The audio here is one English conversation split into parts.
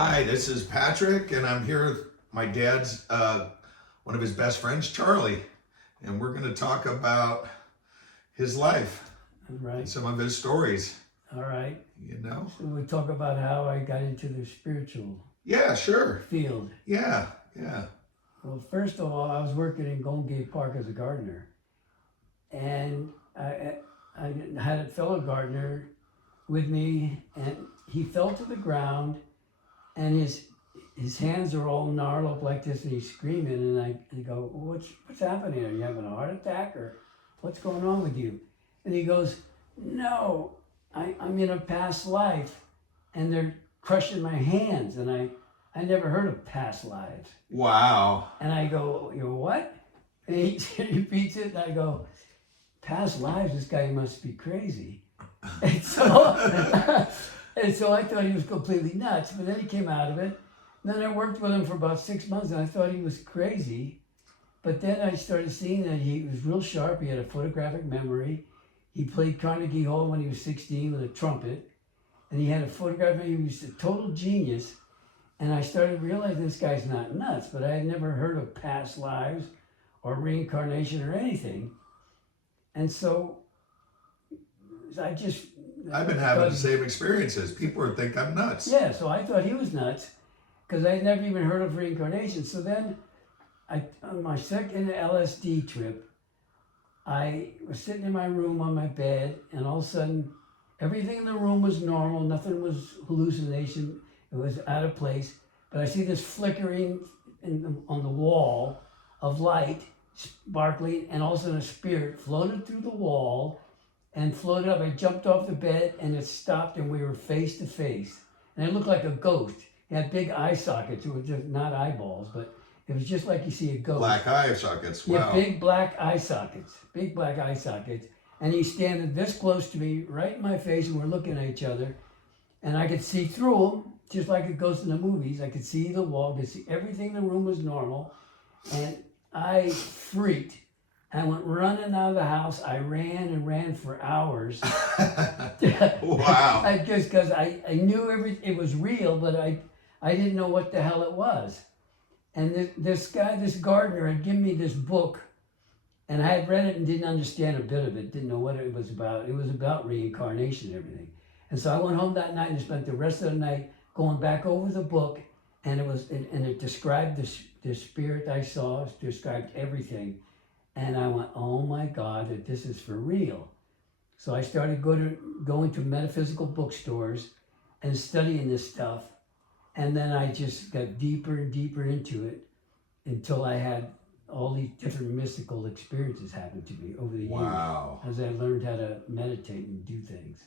Hi, this is Patrick, and I'm here with my dad's, one of his best friends, Charlie, and we're going to talk about his life All and right. some of his stories, All right. you know? So we talk about how I got into the spiritual Yeah, sure. field. Yeah. Well, first of all, I was working in Golden Gate Park as a gardener, and I had a fellow gardener with me, and he fell to the ground, and his hands are all gnarled up like this, and he's screaming, and I go, what's happening? Are you having a heart attack, or what's going on with you? And he goes, no, I'm in a past life, and they're crushing my hands, and I never heard of past lives. Wow. And I go, you're what? And he repeats it, and I go, past lives, this guy must be crazy. And so, and so I thought he was completely nuts, but then he came out of it. And then I worked with him for about 6 months, and I thought he was crazy. But then I started seeing that he was real sharp. He had a photographic memory. He played Carnegie Hall when he was 16 with a trumpet. And he had a photographic memory. He was a total genius. And I started realizing this guy's not nuts, but I had never heard of past lives or reincarnation or anything. And so I've been having the same experiences. People would think I'm nuts. Yeah, so I thought he was nuts because I had never even heard of reincarnation. So then, on my second LSD trip, I was sitting in my room on my bed, and all of a sudden, everything in the room was normal. Nothing was hallucination. It was out of place. But I see this flickering on the wall of light, sparkling, and all of a sudden a spirit floated through the wall and floated up. I jumped off the bed, and it stopped, and we were face to face. And it looked like a ghost. It had big eye sockets. It was just not eyeballs, but it was just like you see a ghost. Black eye sockets. Wow. Yeah, big black eye sockets. Big black eye sockets. And he's standing this close to me, right in my face, and we're looking at each other. And I could see through him, just like it goes in the movies. I could see the wall, I could see everything in the room was normal. And I freaked. I went running out of the house. I ran and ran for hours. Wow. Just because I knew it was real, but I didn't know what the hell it was. And this gardener had given me this book, and I had read it and didn't understand a bit of it, didn't know what it was about. It was about reincarnation and everything. And so I went home that night and spent the rest of the night going back over the book, and it described the spirit I saw, it described everything. And I went, oh my God, that this is for real. So I started going to metaphysical bookstores and studying this stuff. And then I just got deeper and deeper into it until I had all these different mystical experiences happen to me over the Wow. years as I learned how to meditate and do things.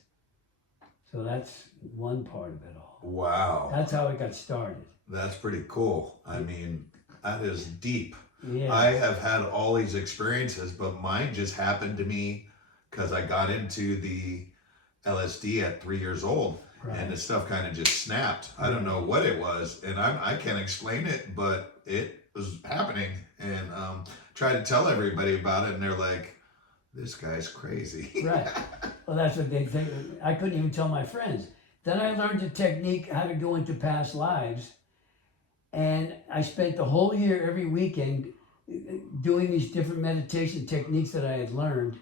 So that's one part of it all. Wow. That's how it got started. That's pretty cool. I mean, that is deep. Yeah. I have had all these experiences, but mine just happened to me because I got into the LSD at 3 years old, Right. and the stuff kind of just snapped. I don't know what it was, and I can't explain it, but it was happening. And tried to tell everybody about it, and they're like, "This guy's crazy." Right. Well, that's what they think. I couldn't even tell my friends. Then I learned the technique how to go into past lives. And I spent the whole year, every weekend, doing these different meditation techniques that I had learned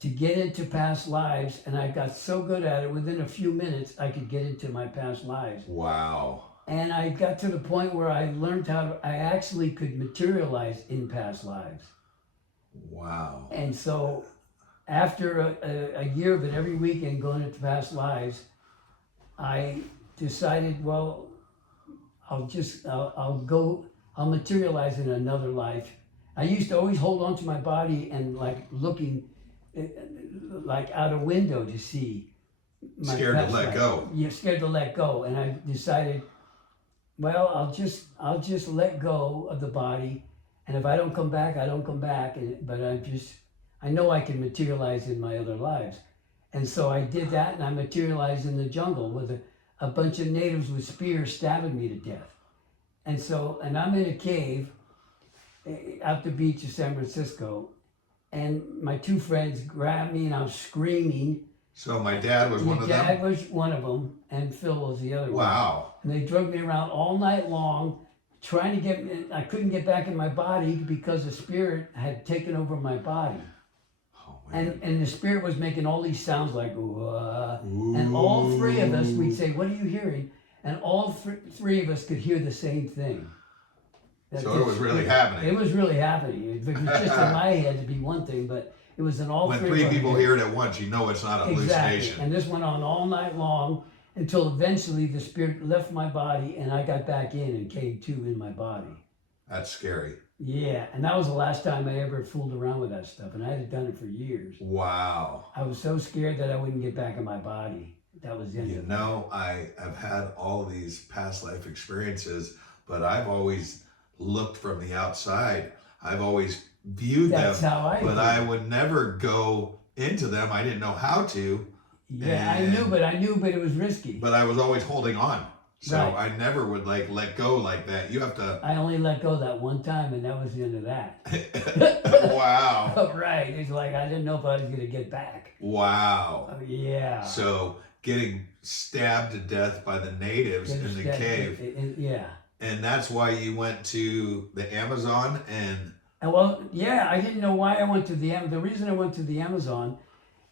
to get into past lives. And I got so good at it, within a few minutes, I could get into my past lives. Wow. And I got to the point where I learned I actually could materialize in past lives. Wow. And so after a year of it, every weekend going into past lives, I decided, well, I'll materialize in another life. I used to always hold on to my body and like looking like out a window to see. Scared to let go. Yeah, scared to let go. And I decided, well, I'll just let go of the body. And if I don't come back, I don't come back. But I know I can materialize in my other lives. And so I did that, and I materialized in the jungle with a bunch of natives with spears stabbing me to death. And I'm in a cave out the beach of San Francisco, and my two friends grabbed me, and I'm screaming, So my dad was one Your of dad them. was one of them, and Phil was the other one. Wow. And they drug me around all night long, trying to get me. I couldn't get back in my body because the spirit had taken over my body. Oh, man. And the spirit was making all these sounds like, and all three of us, we'd say, "What are you hearing?" And all three of us could hear the same thing. So it was really happening. It was really happening. If it was just in my head, it'd be one thing, but it was in all When three. three of our people heads. hear it at once, you know it's not a hallucination. Exactly. And this went on all night long until eventually the spirit left my body and I got back in and came to in my body. That's scary. Yeah, and that was the last time I ever fooled around with that stuff, and I had done it for years. Wow. I was so scared that I wouldn't get back in my body. That was the end You of it. know, I have had all these past life experiences, but I've always looked from the outside. I've always viewed That's them, how I but did. I would never go into them. I didn't know how to, Yeah, and- I knew, but it was risky. but I was always holding on. So Right. I never would like let go like that. You have to. I only let go that one time, and that was the end of that. Wow. Right. It's like I didn't know if I was going to get back. Wow. Yeah. So getting stabbed to death by the natives in the cave. Yeah. And that's why you went to the Amazon and And well, yeah, I didn't know why I went to the reason I went to the Amazon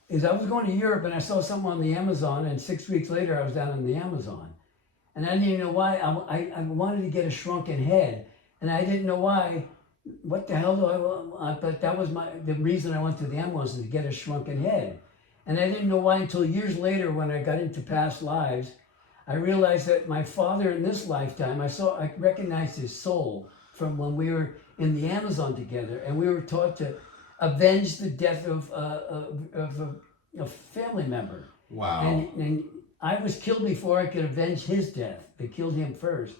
is I was going to Europe and I saw something on the Amazon, and 6 weeks later I was down in the Amazon. And I didn't even know why. I wanted to get a shrunken head, and I didn't know why. What the hell do I want? But that was the reason I went to the Amazon, to get a shrunken head. And I didn't know why until years later when I got into past lives. I realized that my father in this lifetime, I recognized his soul from when we were in the Amazon together, and we were taught to avenge the death of a family member. wow. And I was killed before I could avenge his death. They killed him first.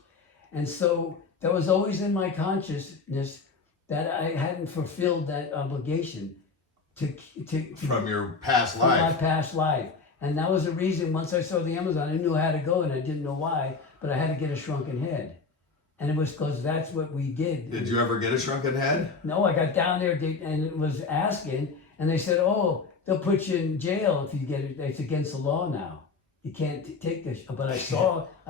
And so that was always in my consciousness that I hadn't fulfilled that obligation to From your past from my life. past life. And that was the reason, once I saw the Amazon, I knew how to go, and I didn't know why, but I had to get a shrunken head. And it was because that's what we did. Did you ever get a shrunken head? No, I got down there and it was asking, and they said, "Oh, they'll put you in jail if you get it. It's against the law now. You can't take this." But I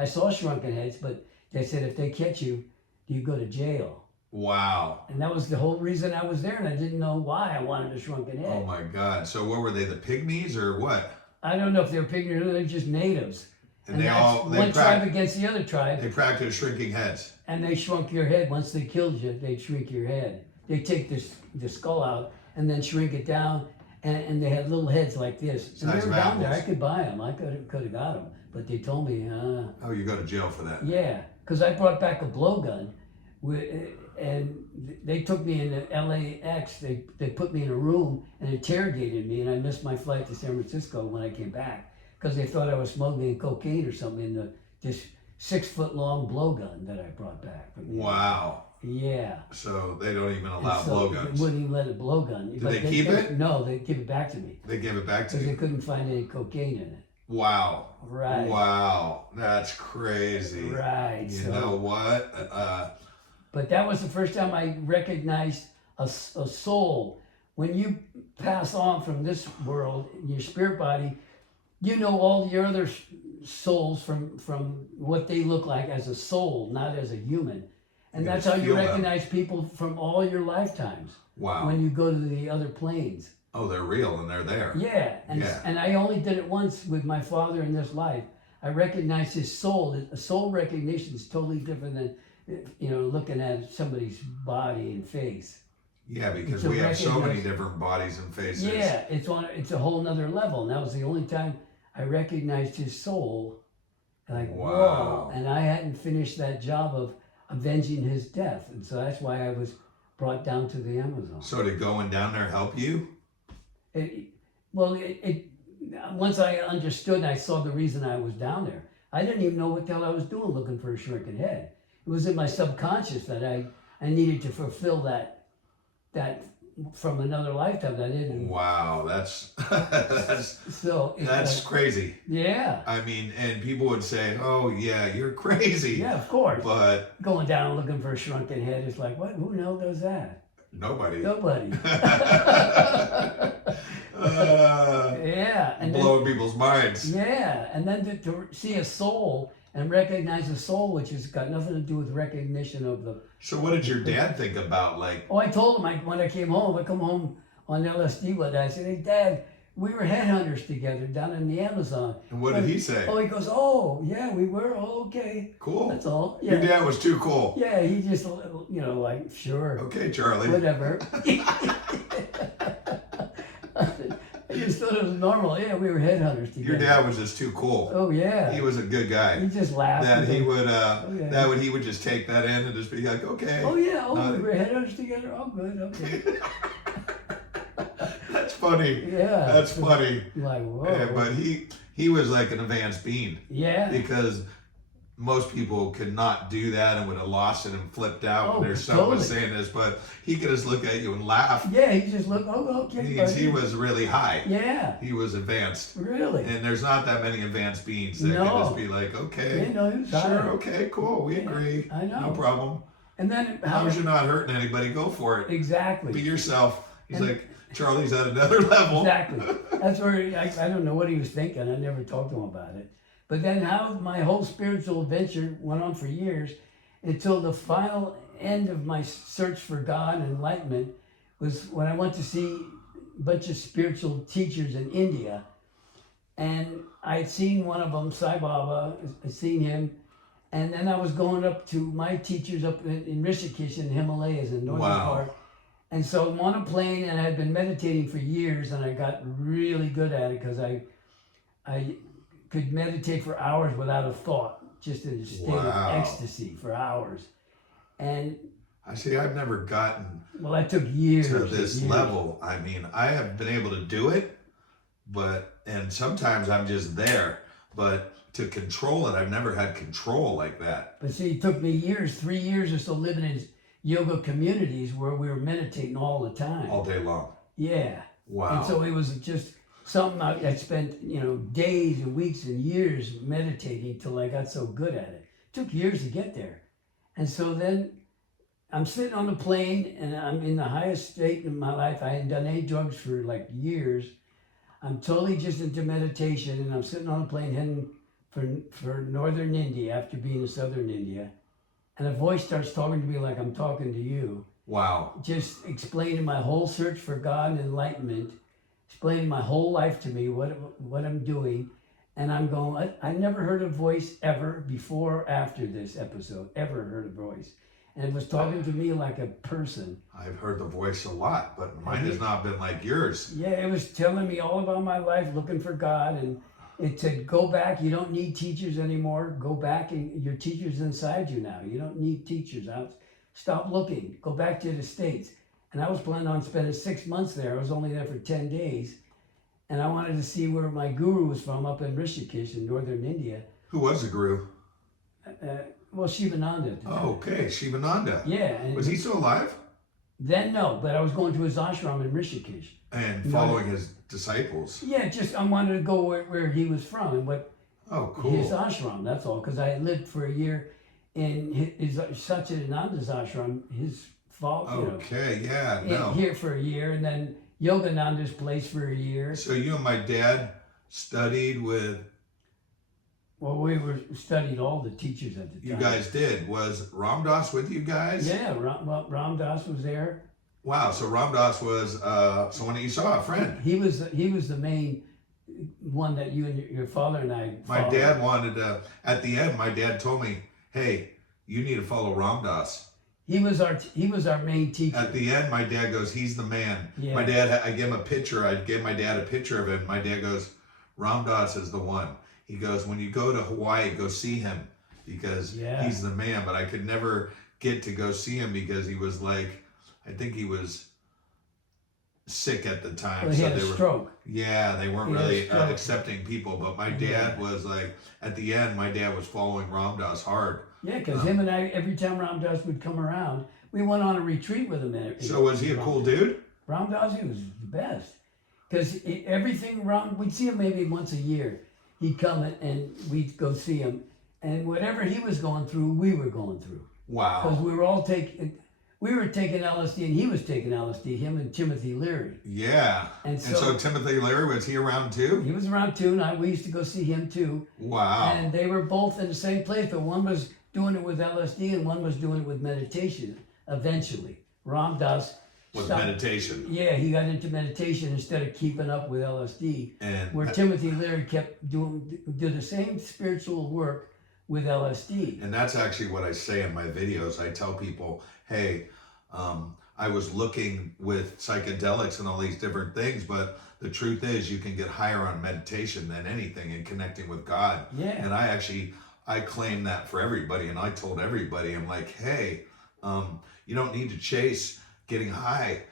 saw shrunken heads, but they said if they catch you, you go to jail. Wow. And that was the whole reason I was there, and I didn't know why I wanted a shrunken head. Oh my God. So what were they, the pygmies or what? I don't know if they're pygmies or they're just natives. And they that's all, one tribe against the other tribe, they practice shrinking heads. and they shrunk your head. Once they killed you, they'd shrink your head. They take the skull out and then shrink it down, and they had little heads like this. And they Size were of down there. I apples. could buy them. I could have got them, but they told me, Oh, you go to jail for that. yeah, because I brought back a blowgun, and they took me into LAX. They put me in a room and interrogated me, and I missed my flight to San Francisco when I came back because they thought I was smuggling cocaine or something in this 6-foot-long blowgun that I brought back. Wow. Yeah. So they don't even allow And so blowguns. They wouldn't even let a blowgun. Did they keep it? No, they give it back to me They give it back to because they you. couldn't find any cocaine in it. Wow. Right. Wow. That's crazy. Right. You So, know what? but that was the first time I recognized a soul. When you pass on from this world in your spirit body, you know all your other souls from what they look like as a soul, not as a human. And You that's just how you feel them. recognize people from all your lifetimes Wow. when you go to the other planes. Oh, they're real and they're there. Yeah, Yeah. and I only did it once with my father in this life. I recognized his soul. A soul recognition is totally different than, looking at somebody's body and face. Yeah, because To we have so many recognize- different bodies and faces. Yeah, it's a whole nother level. And that was the only time I recognized his soul. Like, Wow. whoa. And I hadn't finished that job of avenging his death. And so that's why I was brought down to the Amazon. So did going down there help you? Once I understood and I saw the reason I was down there, I didn't even know what the hell I was doing looking for a shrunken head. It was in my subconscious that I needed to fulfill that from another lifetime that I didn't. Wow, that's So that's crazy. yeah. I mean, and people would say, "Oh, yeah, you're crazy." Yeah, of course. But Going down looking for a shrunken head is like, what? Who the hell does that? nobody. Nobody. Yeah, and blowing people's minds. yeah, and then to see a soul and recognize a soul, which has got nothing to do with recognition of the. So what did your dad think about like? Oh, I told him when I came home. I come home on LSD one day. I said, "Hey, Dad, we were headhunters together down in the Amazon." And what did he say? Oh, he goes, "Oh, yeah, we were. Oh, okay, Cool. that's all." Yeah. Your dad was too cool. Yeah, he just, like, sure, Okay, Charlie. whatever. I just thought it was normal. Yeah, we were headhunters together. Your dad was just too cool. Oh yeah. He was a good guy. He just laughed. That he would yeah. he would just take that in and just be like, okay. Oh yeah. Oh, we were headhunters together. Oh, good. Okay. That's funny. Yeah. That's funny. Like whoa. Yeah, but he was like an advanced being. Yeah. Because most people could not do that and would have lost it and flipped out when their son was totally. saying this, but he could just look at you and laugh. Yeah, he just looked. Oh, okay. He was really high. Yeah. He was advanced. Really. And there's not that many advanced beings that No. can just be like, okay, Yeah, no, he was sure, high. okay, cool, we Yeah, agree. I know. No problem. And then As long as you're not hurting anybody, go for it. exactly. Be yourself. He's And- like, Charlie's at another level. Exactly. That's where I don't know what he was thinking. I never talked to him about it. But then how my whole spiritual adventure went on for years until the final end of my search for God and enlightenment was when I went to see a bunch of spiritual teachers in India. And I'd seen one of them, Sai Baba, I'd seen him. And then I was going up to my teachers up in Rishikesh in the Himalayas in northern Wow. part. And so I'm on a plane and I had been meditating for years and I got really good at it because I could meditate for hours without a thought, just in a state Wow. of ecstasy for hours. And I see, I've never gotten well, that took years. to this years. level. I mean, I have been able to do it, and sometimes I'm just there, but to control it, I've never had control like that. But see, it took me years, 3 years or so living in yoga communities where we were meditating all the time. All day long. Yeah. Wow. And so it was just something I spent, days and weeks and years meditating till I got so good at it. It took years to get there. And so then I'm sitting on the plane and I'm in the highest state in my life. I hadn't done any drugs for like years. I'm totally just into meditation and I'm sitting on a plane heading for northern India after being in southern India. And a voice starts talking to me like I'm talking to you. Wow. Just explaining my whole search for God and enlightenment, explaining my whole life to me, what I'm doing. And I'm going, I never heard a voice ever before or after this episode, ever heard a voice. And it was talking to me like a person. I've heard the voice a lot, but mine has not been like yours. Yeah, it was telling me all about my life, looking for God. And it said, go back, you don't need teachers anymore. Go back and your teacher's inside you now. You don't need teachers. Stop looking, go back to the States. And I was planning on spending 6 months there. I was only there for 10 days. And I wanted to see where my guru was from up in Rishikesh in northern India. Who was the guru? Well, Shivananda. Oh, okay, Shivananda. Yeah. And Was he still alive? Then no, but I was going to his ashram in Rishikesh. And following his disciples. Yeah, just I wanted to go where he was from and what Oh, cool. his ashram, that's all. Because I had lived for a year in his Satchidananda's ashram, his father, Okay, yeah, no. here for a year, and then Yogananda's place for a year. So you and my dad studied with, Well, we studied all the teachers at the time. you guys did. Was Ram Dass with you guys? Yeah, Ram Dass was there. Wow, so Ram Dass was someone that you saw, a friend. He was the main one that you and your father and I My followed. dad wanted to, at the end, my dad told me, hey, you need to follow Ram Dass. He was our main teacher. At the end, my dad goes, he's the man. Yeah. My dad, I gave him a picture. I gave my dad a picture of him. My dad goes, Ram Dass is the one. He goes, when you go to Hawaii, go see him because he's the man. But I could never get to go see him because he was like, I think he was sick at the time. Well, he had a stroke. Yeah, they weren't He had a really stroke. accepting people. But my dad was like, at the end, my dad was following Ram Dass hard. Yeah, because him and I, every time Ram Dass would come around, we went on a retreat with him. So was he a cool dude? Ram Dass, he was the best. Because everything around, we'd see him maybe once a year. He'd come and we'd go see him. And whatever he was going through, we were going through. Because Wow. we were all taking, we were taking LSD and he was taking LSD, him and Timothy Leary. Yeah. And And so, so Timothy Leary, was he around too? he was around too, and we used to go see him too. Wow. And they were both in the same place, but one was doing it with LSD and one was doing it with meditation eventually. Ram Dass Was stopped- meditation. Yeah, he got into meditation instead of keeping up with LSD. And Where Timothy Leary did the same spiritual work with LSD. And that's actually what I say in my videos. I tell people, hey, I was looking with psychedelics and all these different things, but the truth is you can get higher on meditation than anything in connecting with God. Yeah. And I claim that for everybody. And I told everybody, I'm like, hey, you don't need to chase getting high.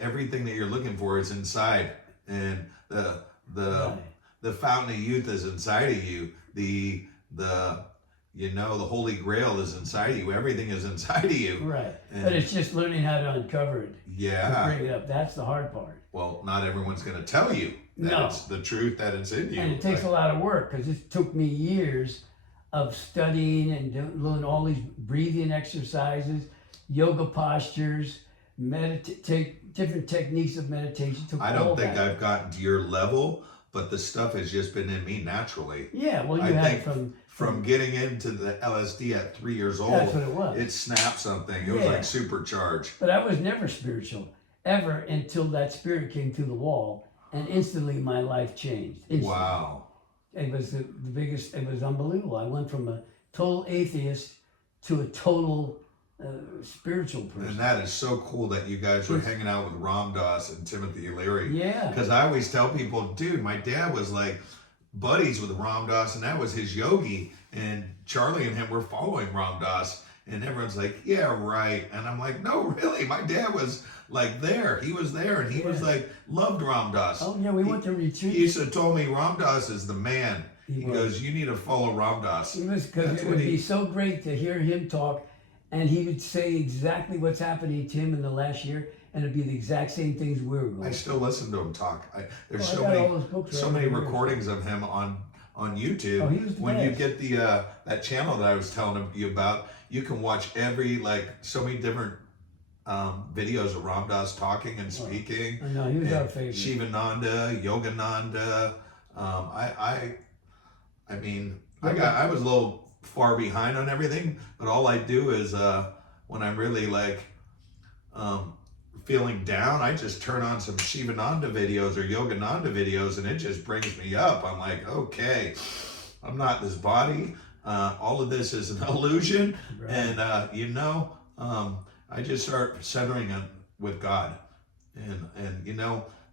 Everything that you're looking for is inside. And the fountain of youth is inside of you. The Holy Grail is inside of you. Everything is inside of you. Right. And But it's just learning how to uncover it. yeah. To bring it up. That's the hard part. Well, not everyone's going to tell you that No. it's the truth, that it's in you. And it takes a lot of work because it took me years of studying and doing all these breathing exercises, yoga postures, different techniques of meditation. I don't think I've gotten to your level, but the stuff has just been in me naturally. Yeah, well, I you had think it from getting into the LSD at 3 years old, that's what it was. it snapped something. It was Yeah. like supercharged. But I was never spiritual, ever, until that spirit came through the wall, and instantly my life changed. Instantly. Wow. It was the biggest, it was unbelievable. I went from a total atheist to a total spiritual person. And that is so cool that you guys were hanging out with Ram Dass and Timothy Leary. Yeah. Because I always tell people, dude, my dad was like buddies with Ram Dass, and that was his yogi. And Charlie and him were following Ram Dass. And everyone's like, yeah, right. And I'm like, no, really. My dad was like there. He was there, and he was like, loved Ram Dass. Oh, yeah, we went to retreat. He used to told me Ram Dass is the man. He was. goes, you need to follow Ram Dass. It was because That's it what would be so great to hear him talk, and he would say exactly what's happening to him in the last year, and it'd be the exact same things we were going. I still listen to him talk. There's I got all those books so right many here. recordings of him on YouTube. Oh, he was the When you best. get the that channel that I was telling you about, you can watch every so many different videos of Ram Dass talking and speaking. I know, he was and our favorite. Shivananda, Yogananda. I mean, I was a little far behind on everything, but all I do is when I'm really feeling down, I just turn on some Shivananda videos or Yogananda videos, and it just brings me up. I'm like, okay, I'm not this body. All of this is an illusion, Right. and I just start centering with God, and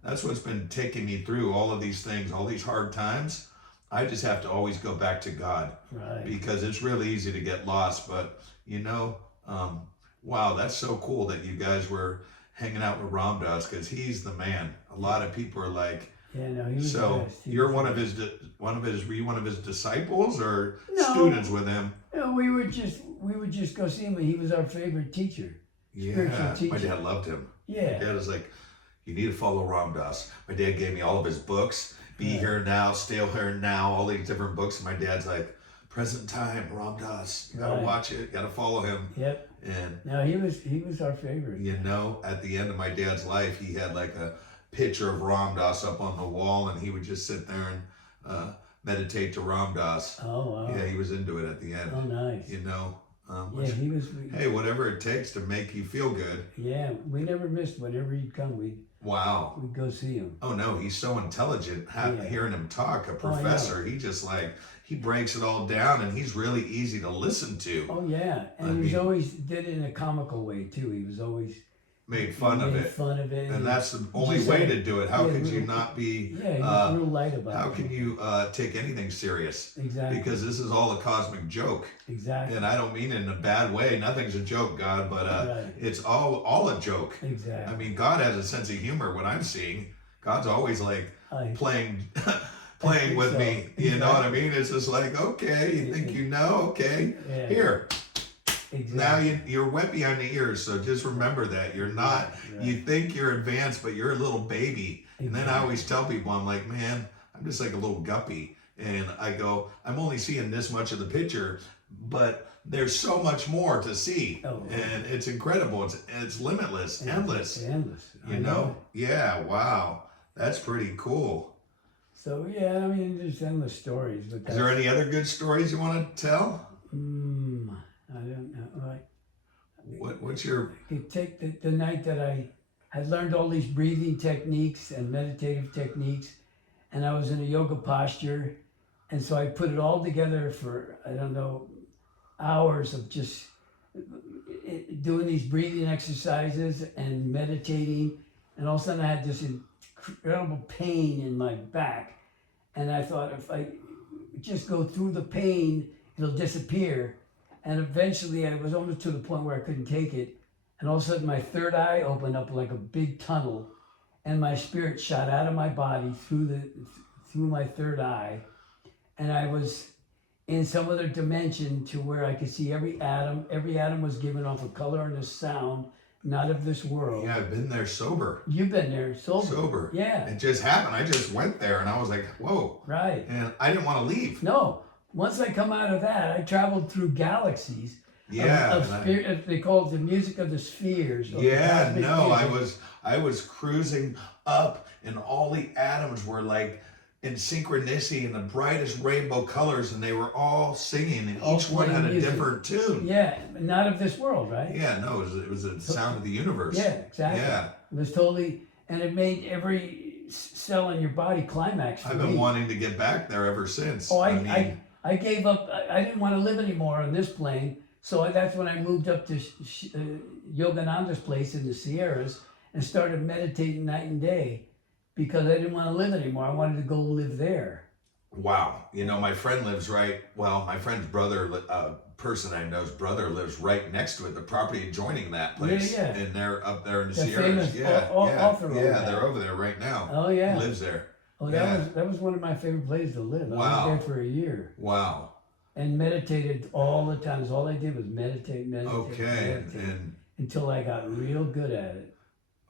that's what's been taking me through all of these things, all these hard times. I just have to always go back to God, Right. because it's really easy to get lost. But wow, that's so cool that you guys were hanging out with Ram Dass, because he's the man. A lot of people are like, Yeah, no, he was the so best. He you're was one the of best. were you one of his disciples or No. students with him? No, we would just go see him, and he was our favorite teacher. Spiritual Yeah, my teacher. dad loved him. Yeah. My dad was like, you need to follow Ram Dass. My dad gave me all of his books, Be Here Now, Stay Here Now, all these different books. And my dad's like, present time, Ram Dass. You gotta Right. watch it, gotta follow him. Yep. And No, he was our favorite. at the end of my dad's life, he had like a picture of Ram Dass up on the wall, and he would just sit there and meditate to Ram Dass. Oh, wow. Yeah, he was into it at the end. Oh, nice. Yeah, Yeah, he was. hey, whatever it takes to make you feel good. Yeah, we never missed. Whenever he'd come, we'd Wow. go see him. Oh no, he's so intelligent. Yeah. Hearing him talk, a I know. professor, he just he breaks it all down, and he's really easy to listen to. Oh yeah, and I he was mean- always did it in a comical way too. He was always Made fun of made it, fun of it, and that's the only just way like- to do it. How yeah, could you real- not be? yeah, he was real light about How it. can you take anything serious? Exactly. Because this is all a cosmic joke, Exactly. and I don't mean it in a bad way. Nothing's a joke, God, but Right. it's all a joke. Exactly. I mean, God has a sense of humor. What I'm seeing, God's always like playing think with so. me. You know what I mean? It's just like, okay, you think you know? Okay, Yeah. here. Exactly. Now you're wet behind the ears, so just remember that you're not. Right. You think you're advanced, but you're a little baby. And then I Exactly. always tell people, I'm like, man, I'm just like a little guppy, and I go, I'm only seeing this much of the picture, But there's so much more to see, oh, and it's incredible. It's limitless, endless. endless. You I know? Yeah. Wow. That's pretty cool. So yeah, I mean, there's endless stories. But Is there any other good stories you want to tell? I don't know. What's your? I could take the night that I had learned all these breathing techniques and meditative techniques, and I was in a yoga posture, and so I put it all together for, I don't know, hours of just doing these breathing exercises and meditating, and all of a sudden I had this incredible pain in my back, and I thought if I just go through the pain, it'll disappear. And eventually I was almost to the point where I couldn't take it, and all of a sudden my third eye opened up like a big tunnel, and my spirit shot out of my body through my third eye, and I was in some other dimension to where I could see every atom. Every atom was giving off a color and a sound, not of this world. Yeah, I've been there sober. You've been there sober. Sober. Yeah. It just happened. I just went there, and I was like, whoa. Right. And I didn't want to leave. No. Once I come out of that, I traveled through galaxies. Yeah. They call it the music of the spheres. Yeah. No, music. I was cruising up, and all the atoms were like in synchronicity in the brightest rainbow colors, and they were all singing, and All each one had a playing music. different tune. Yeah, not of this world, right? Yeah, no, it was a sound of the universe. Yeah, exactly. Yeah. It was totally, and it made every cell in your body climax. For I've been me. wanting to get back there ever since. Oh, mean, I gave up. I didn't want to live anymore on this plane, so that's when I moved up to Yogananda's place in the Sierras and started meditating night and day, because I didn't want to live anymore. I wanted to go live there. wow. You know, my friend lives my friend's brother, person I know's brother lives right next to it, the property adjoining that place. Yeah, yeah. And they're up there in the The Sierras. famous Yeah, author over yeah, there. they're over there right now. Oh yeah. He lives there. Oh, Yeah. that was one of my favorite places to live. I Wow. was there for a year Wow. and meditated all the time. So all I did was meditate, Okay. And until I got real good at it.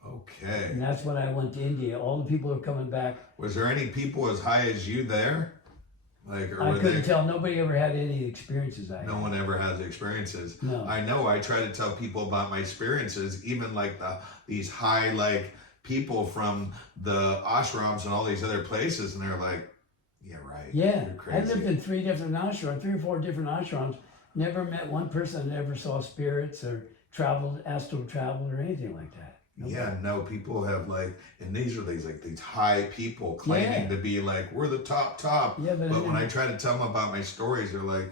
okay. And that's when I went to India. All the people are coming back. Was there any people as high as you there? Like, or I were couldn't they? tell. Nobody ever had any experiences I No had. one ever has experiences. No. I know. I try to tell people about my experiences, even like these high people from the ashrams and all these other places, and they're like, "Yeah, right. Yeah, You're I crazy." lived in 3 or 4 different ashrams. Never met one person that ever saw spirits or astral traveled or anything like that. Nobody. Yeah, no, people have and these are these high people claiming Yeah. to be like, we're the top. Yeah, But when I try to tell them about my stories, they're like,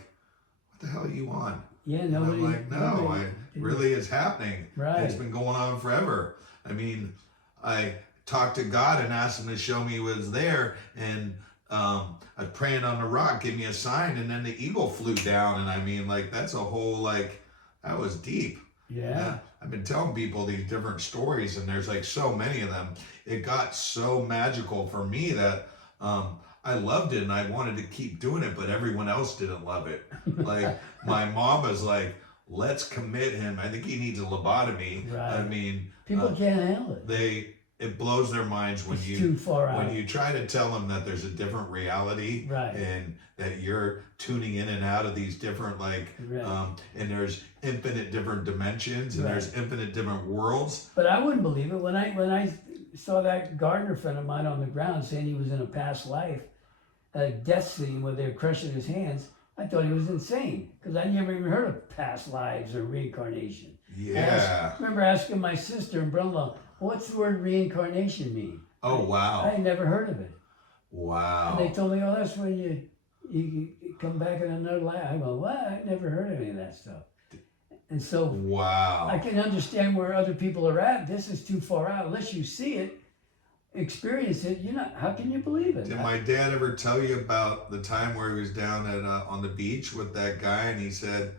what the hell are you on? yeah, And nobody. I'm like, no, nobody it did. really is happening. Right. It's been going on forever. I mean, I talked to God and asked him to show me he was there, and I was praying on the rock, give me a sign, and then the eagle flew down, and I mean, that's a whole, that was deep. Yeah. I've been telling people these different stories, and there's so many of them. It got so magical for me that I loved it, and I wanted to keep doing it, but everyone else didn't love it. My mom was like, let's commit him. I think he needs a lobotomy. Right. I mean, People can't handle it. It blows their minds when It's too far out. when you try to tell them that there's a different reality, Right. and that you're tuning in and out of these different Right. and there's infinite different dimensions, and Right. there's infinite different worlds. But I wouldn't believe it when I saw that gardener friend of mine on the ground saying he was in a past life, a death scene where they were crushing his hands. I thought he was insane, because I never even heard of past lives or reincarnation. Yeah. I remember asking my sister and brother-in-law, what's the word reincarnation mean? Oh wow. I had never heard of it. Wow. And they told me, oh, that's when you come back in another life. I go, what? I never heard of any of that stuff. And so Wow. I can understand where other people are at. This is too far out. Unless you see it, experience it, how can you believe it? Did my dad ever tell you about the time where he was down at on the beach with that guy, and he said,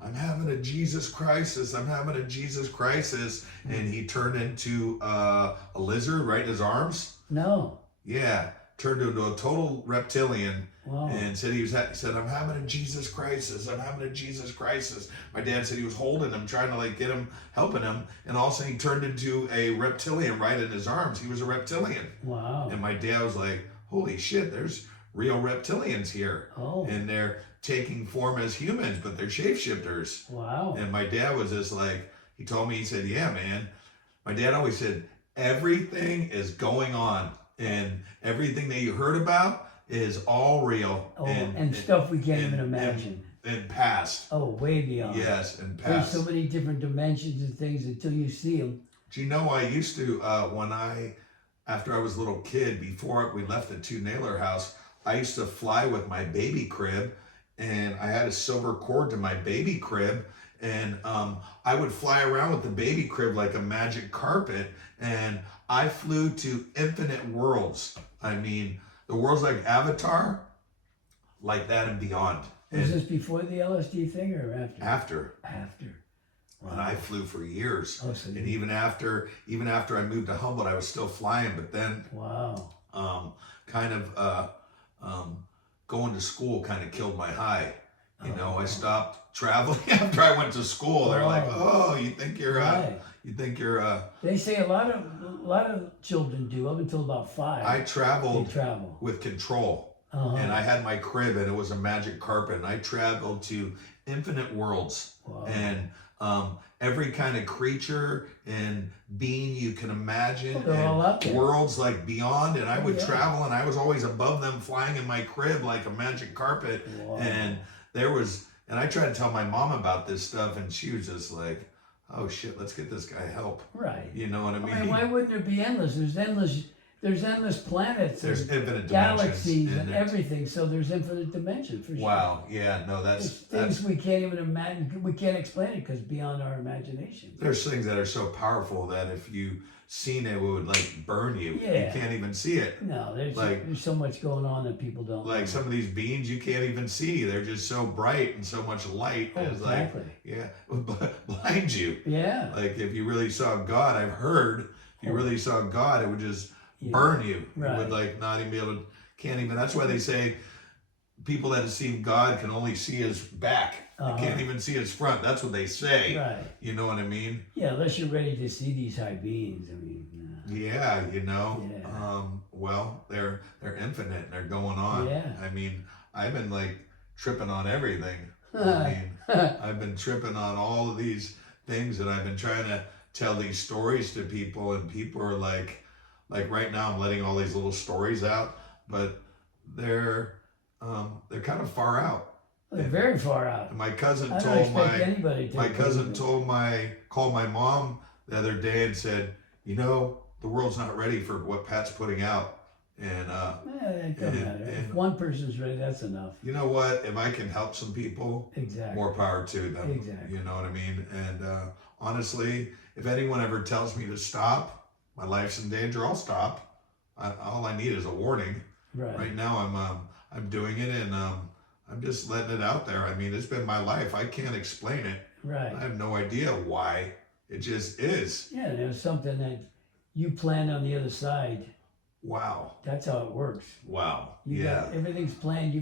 I'm having a Jesus crisis. I'm having a Jesus crisis. And he turned into a lizard right in his arms. No. Yeah. Turned into a total reptilian. Wow. And said he said, I'm having a Jesus crisis. I'm having a Jesus crisis. My dad said he was holding him, trying to get him, helping him. And all of a sudden he turned into a reptilian right in his arms. He was a reptilian. Wow. And my dad was like, holy shit, there's real reptilians here. Oh. And taking form as humans, but they're shapeshifters. Wow. And my dad was just like, he told me, he said, yeah, man. My dad always said, everything is going on, and everything that you heard about is all real. Oh, and stuff we can't even and, imagine. and past. Oh, way beyond. Yes, and There's past. so many different dimensions and things until you see them. Do you know, I used to, after I was a little kid, before we left the two-nailer house, I used to fly with my baby crib, and I had a silver cord to my baby crib, and I would fly around with the baby crib like a magic carpet, and I flew to infinite worlds. I mean, the worlds like Avatar, like that and beyond. Was And this before the LSD thing or after? after. After. Wow. And I flew for years. Oh, so And even after I moved to Humboldt, I was still flying. But then, wow. Going to school kind of killed my high. You know, I stopped traveling after I went to school. They're like, "Oh, you think you're Right. They They say a lot of children do up until about 5. I They traveled travel. with control, Uh-huh. and I had my crib, and it was a magic carpet, and I traveled to infinite worlds, Wow. and every kind of creature and being you can imagine, Oh, they're all out and there. worlds like beyond. And I would Yeah. travel, and I was always above them, flying in my crib like a magic carpet. Wow. And I tried to tell my mom about this stuff, and she was just like, "Oh shit, let's get this guy help." Right. You know what I mean? I mean, why wouldn't there be endless? There's endless planets. There's and infinite galaxies dimensions and in it. everything. So there's infinite dimensions for sure. Wow. Yeah. No, There's that's things we can't even imagine. We can't explain it because beyond our imagination. there's things that are so powerful that if you seen it would like burn you. Yeah. You can't even see it. No, there's Like- there's so much going on that people don't. Like know. some of these beings you can't even see. They're just so bright and so much light. Oh, It's like, exactly. yeah, blind you. Yeah. Like if you really saw God, I've heard, if you really saw God, it would just Yeah. burn you. It Right. would like not even be able to, can't even, that's why they say people that have seen God can only see his back. Uh-huh. They can't even see his front. That's what they say. Right. You know what I mean? Yeah, unless you're ready to see these high beings. I mean, Yeah, you know. Yeah. Well, they're infinite and they're going on. Yeah. I mean, I've been like tripping on everything. I mean, I've been tripping on all of these things, and I've been trying to tell these stories to people, and people are like right now I'm letting all these little stories out, but they're kind of far out. they're very far out. And my cousin I don't told expect anybody to. my cousin believe called my mom the other day and said, you know, the world's not ready for what Pat's putting out. And it doesn't matter. If one person's ready, that's enough. you know what? If I can help some people, Exactly. more power to them. Exactly. You know what I mean? And honestly, if anyone ever tells me to stop, my life's in danger, I'll stop. All I need is a warning. Right. Right now, I'm doing it, and I'm just letting it out there. I mean, it's been my life. I can't explain it. Right. I have no idea why. It just is. Yeah, there's something that you planned on the other side. Wow. That's how it works. Wow. You Yeah. got, everything's planned. You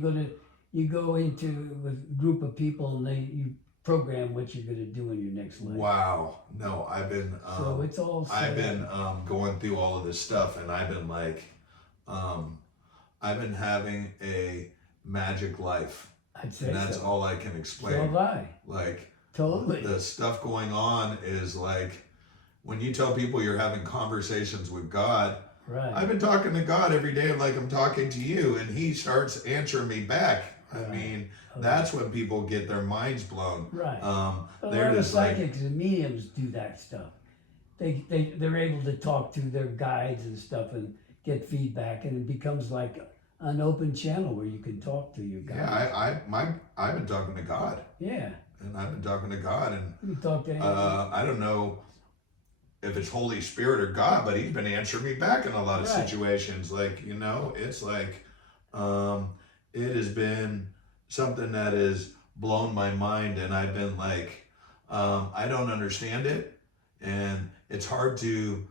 go into with a group of people, and you program what you're going to do in your next life. Wow. No, I've been. So it's all set I've been up. going through all of this stuff, and I've been like, I've been having a magic life, I'd say and that's so. all I can So explain. have I. Like Totally. the stuff going on is like when you tell people you're having conversations with God. Right. I've been talking to God every day like I'm talking to you, and he starts answering me back. I Right. mean, Okay. that's when people get their minds blown. Right. A They're lot of just like, psychics and mediums do that stuff. They're able to talk to their guides and stuff and get feedback, and it becomes like an open channel where you can talk to your guides. yeah, I've been talking to God, Yeah. and I've been talking to God, and You can talk to anyone. I don't know if it's Holy Spirit or God, but he's been answering me back in a lot of Right. situations. Like, you know, it's like, it has been something that has blown my mind, and I've been like, I don't understand it, and it's hard to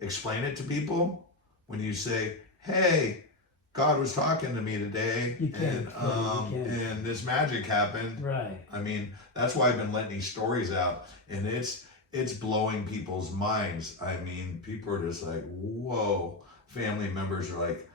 explain it to people when you say, hey, God was talking to me today, You can't and explain it, you can't. and this magic happened. Right. I mean, that's why I've been letting these stories out, and it's blowing people's minds. I mean, people are just like, whoa. Family members are like,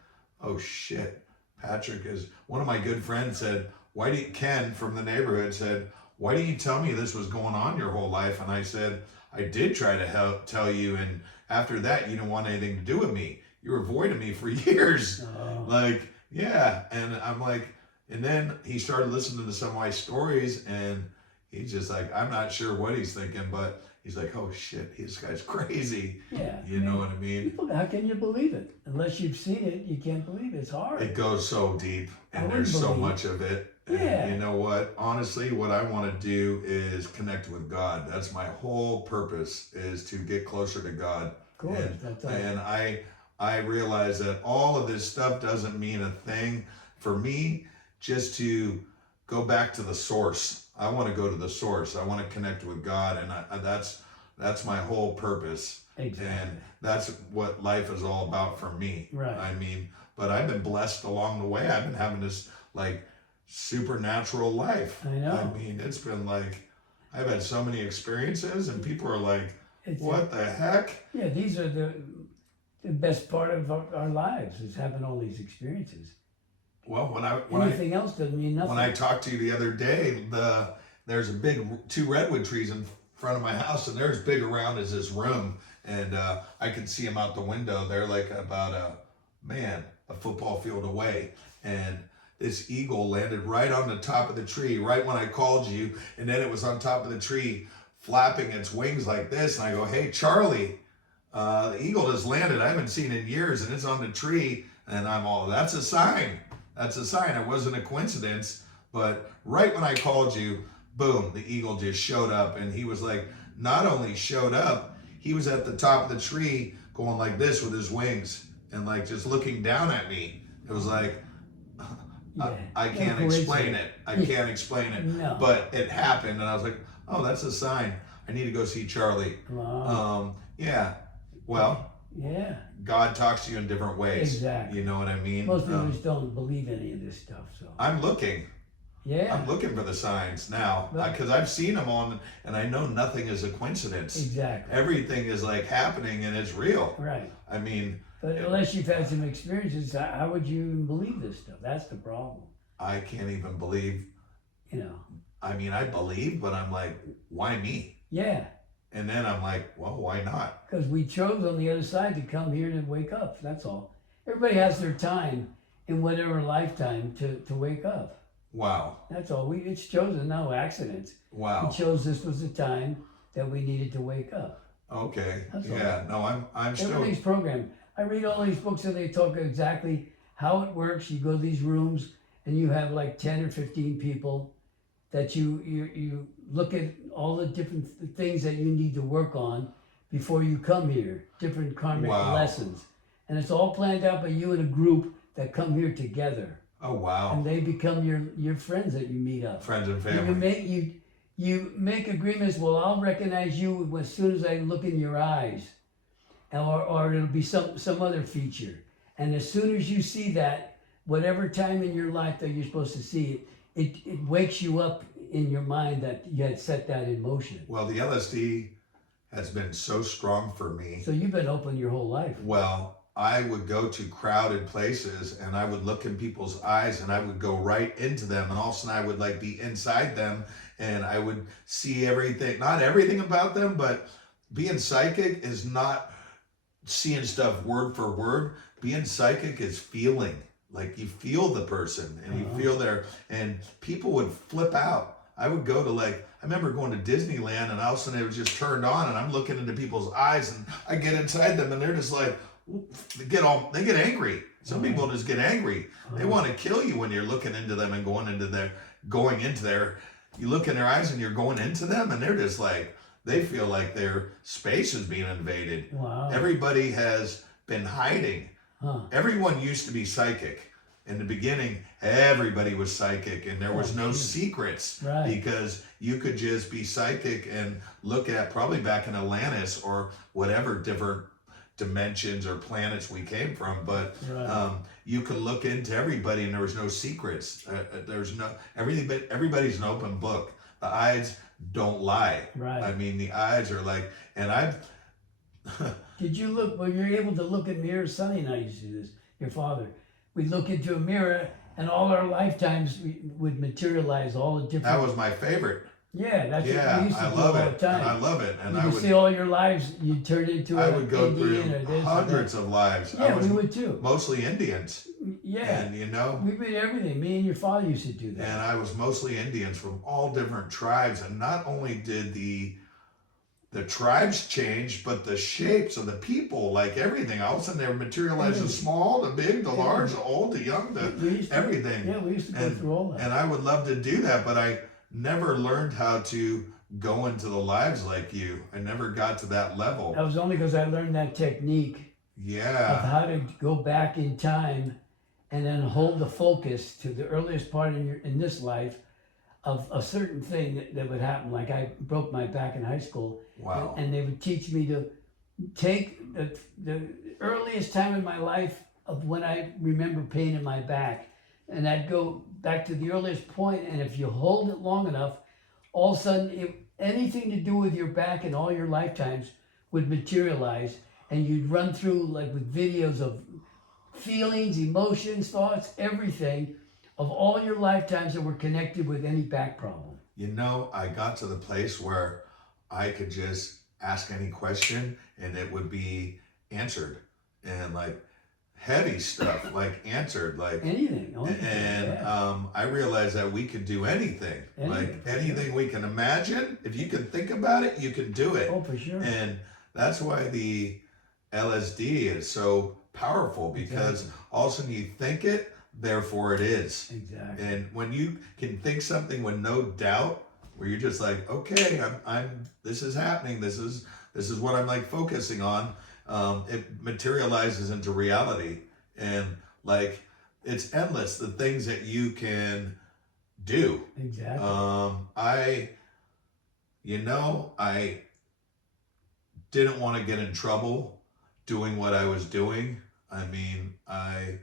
oh shit. Patrick is one of my good friends said, why do you, Ken from the neighborhood said, why didn't you tell me this was going on your whole life? And I said, I did try to tell you. And after that, you didn't want anything to do with me. You were avoiding me for years. Oh. Like, yeah. And I'm like, and then he started listening to some of my stories and he's just like, I'm not sure what he's thinking, but he's like, oh shit, this guy's crazy. Yeah. You know what I mean? People, how can you believe it? Unless you've seen it, you can't believe it. It's hard. It goes so deep I and wouldn't there's so believe- much of it. And Yeah. you know what? Honestly, what I want to do is connect with God. That's my whole purpose, is to get closer to God. Of course, And, that's all. and I realize that all of this stuff doesn't mean a thing for me. Just to go back to the source. I want to go to the source. I want to connect with God, and that's my whole purpose. Exactly. And that's what life is all about for me. Right. I mean, but I've been blessed along the way. I've been having this like supernatural life. I know. I mean, it's been like, I've had so many experiences and people are like, It's what the heck? Yeah, these are the best part of our lives, is having all these experiences. Well, Anything else doesn't mean nothing. when I talked to you the other day, there's a big 2 redwood trees in front of my house, and they're as big around as this room, and I could see them out the window. They're like about a football field away, and this eagle landed right on the top of the tree, right when I called you, and then it was on top of the tree, flapping its wings like this, and I go, hey, Charlie, the eagle just landed. I haven't seen it in years, and it's on the tree, and I'm all, that's a sign. That's a sign. It wasn't a coincidence, but right when I called you, boom, the eagle just showed up, and he was like, not only showed up, he was at the top of the tree going like this with his wings and like just looking down at me. It was like, I can't explain it. I can't explain it. No. But it happened, and I was like, oh, that's a sign. I need to go see Charlie. Wow. Yeah. Well, Yeah. God talks to you in different ways. Exactly. You know what I mean? Most people just don't believe any of this stuff. So I'm looking. yeah. I'm looking for the signs now because I've seen them on, and I know nothing is a coincidence. Exactly. Everything is like happening, and it's real. Right. I mean, But unless you've had some experiences, how would you even believe this stuff? That's the problem. I can't even believe. You know. I mean, I believe, but I'm like, why me? Yeah. And then I'm like, well, why not? Because we chose on the other side to come here to wake up. That's all. Everybody has their time in whatever lifetime to wake up. Wow. That's all. It's chosen, no accidents. Wow. We chose this was the time that we needed to wake up. Okay. That's Yeah. No, I'm still. Everything's programmed. I read all these books and they talk exactly how it works. You go to these rooms and you have like 10 or 15 people that you look at all the different things that you need to work on before you come here, different karmic Wow. lessons. And it's all planned out by you and a group that come here together. Oh wow. And they become your friends that you meet up. Friends and And family. you make agreements. Well, I'll recognize you as soon as I look in your eyes, or it'll be some other feature. And as soon as you see that, whatever time in your life that you're supposed to see it, it wakes you up in your mind that you had set that in motion. Well, the LSD has been so strong for me. So you've been open your whole life. Well, I would go to crowded places and I would look in people's eyes and I would go right into them, and all of a sudden I would like be inside them and I would see everything, not everything about them, but being psychic is not seeing stuff word for word. Being psychic is feeling. Like you feel the person and you feel and people would flip out. I would go to I remember going to Disneyland and all of a sudden it was just turned on and I'm looking into people's eyes and I get inside them and they're just like, they get angry. Some people just get angry. They want to kill you when you're looking into them and going into their, you look in their eyes and you're going into them and they're just like, they feel like their space is being invaded. Wow. Everybody has been hiding. Huh. Everyone used to be psychic. In the beginning, everybody was psychic and there was no secrets, Right. because you could just be psychic and look at, probably back in Atlantis or whatever different dimensions or planets we came from, but Right. you could look into everybody and there was no secrets. Everybody's an open book. The eyes don't lie. Right. I mean, the eyes are like, and I've Did you look, when you're able to look in mirrors? Sonny and I used to do this, your father. we'd look into a mirror, and all our lifetimes would materialize all the different. That was my favorite. Yeah, that's what we Yeah, used to I do love all the it, and I time. love it, and You I could would see all your lives. You turn into I an would go through Indian or this hundreds or of lives. that. Yeah, I was we would too. mostly Indians, Yeah, and you know, we did everything. Me and your father used to do that. and I was mostly Indians from all different tribes, and not only did the tribes change, but the shapes of the people, like everything. All of a sudden, they were materialized the small, the big, the large, the old, the young, We used to, everything. Yeah, we used to go And through all that. and I would love to do that, but I never learned how to go into the lives like you. I never got to that level. That was only because I learned that technique of Yeah, how to go back in time and then hold the focus to the earliest part in this life of a certain thing that would happen. Like I broke my back in high school, wow. and they would teach me to take the earliest time in my life of when I remember pain in my back, and I'd go back to the earliest point, and if you hold it long enough, all of a sudden anything to do with your back in all your lifetimes would materialize, and you'd run through like with videos of feelings, emotions, thoughts, everything of all your lifetimes that were connected with any back problem. You know, I got to the place where I could just ask any question and it would be answered, and like heavy stuff like answered, like Anything. and Yeah. I realized that we could do anything, like Anything, for anything we can imagine. If you can think about it, you can do it. Oh, for sure. And that's why the LSD is so powerful, because Exactly. all of a sudden you think it, therefore it is. Exactly. And when you can think something with no doubt, where you're just like, okay, I'm this is happening. This is what I'm like focusing on. It materializes into reality, and like it's endless the things that you can do. Exactly. I didn't want to get in trouble doing what I was doing. I mean, I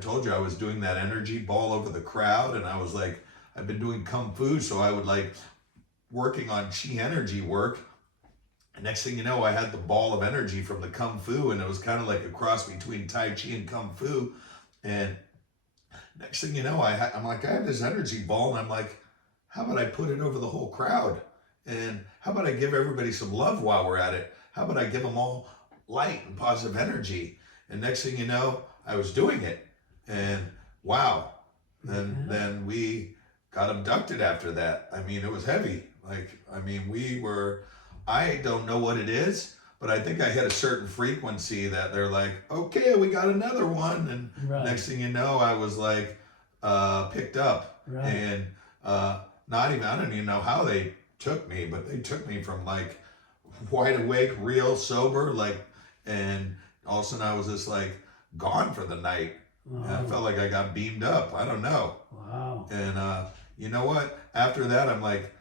told you I was doing that energy ball over the crowd, and I was like, I've been doing kung fu, so I would like working on chi energy work. And next thing you know, I had the ball of energy from the kung fu, and it was kind of like a cross between tai chi and kung fu. And next thing you know, I'm like, I have this energy ball, and I'm like, how about I put it over the whole crowd? And how about I give everybody some love while we're at it? How about I give them all light and positive energy? And next thing you know, I was doing it, and wow. Then we got abducted after that. I mean, it was heavy. Like, I mean, I don't know what it is, but I think I hit a certain frequency that they're like, okay, we got another one. And Right. next thing you know, I was like, picked up. Right. And I don't even know how they took me, but they took me from like wide awake, real sober, like, and all of a sudden I was just like gone for the night. Wow. And I felt like I got beamed up. I don't know. Wow. And you know what? After that, I'm like,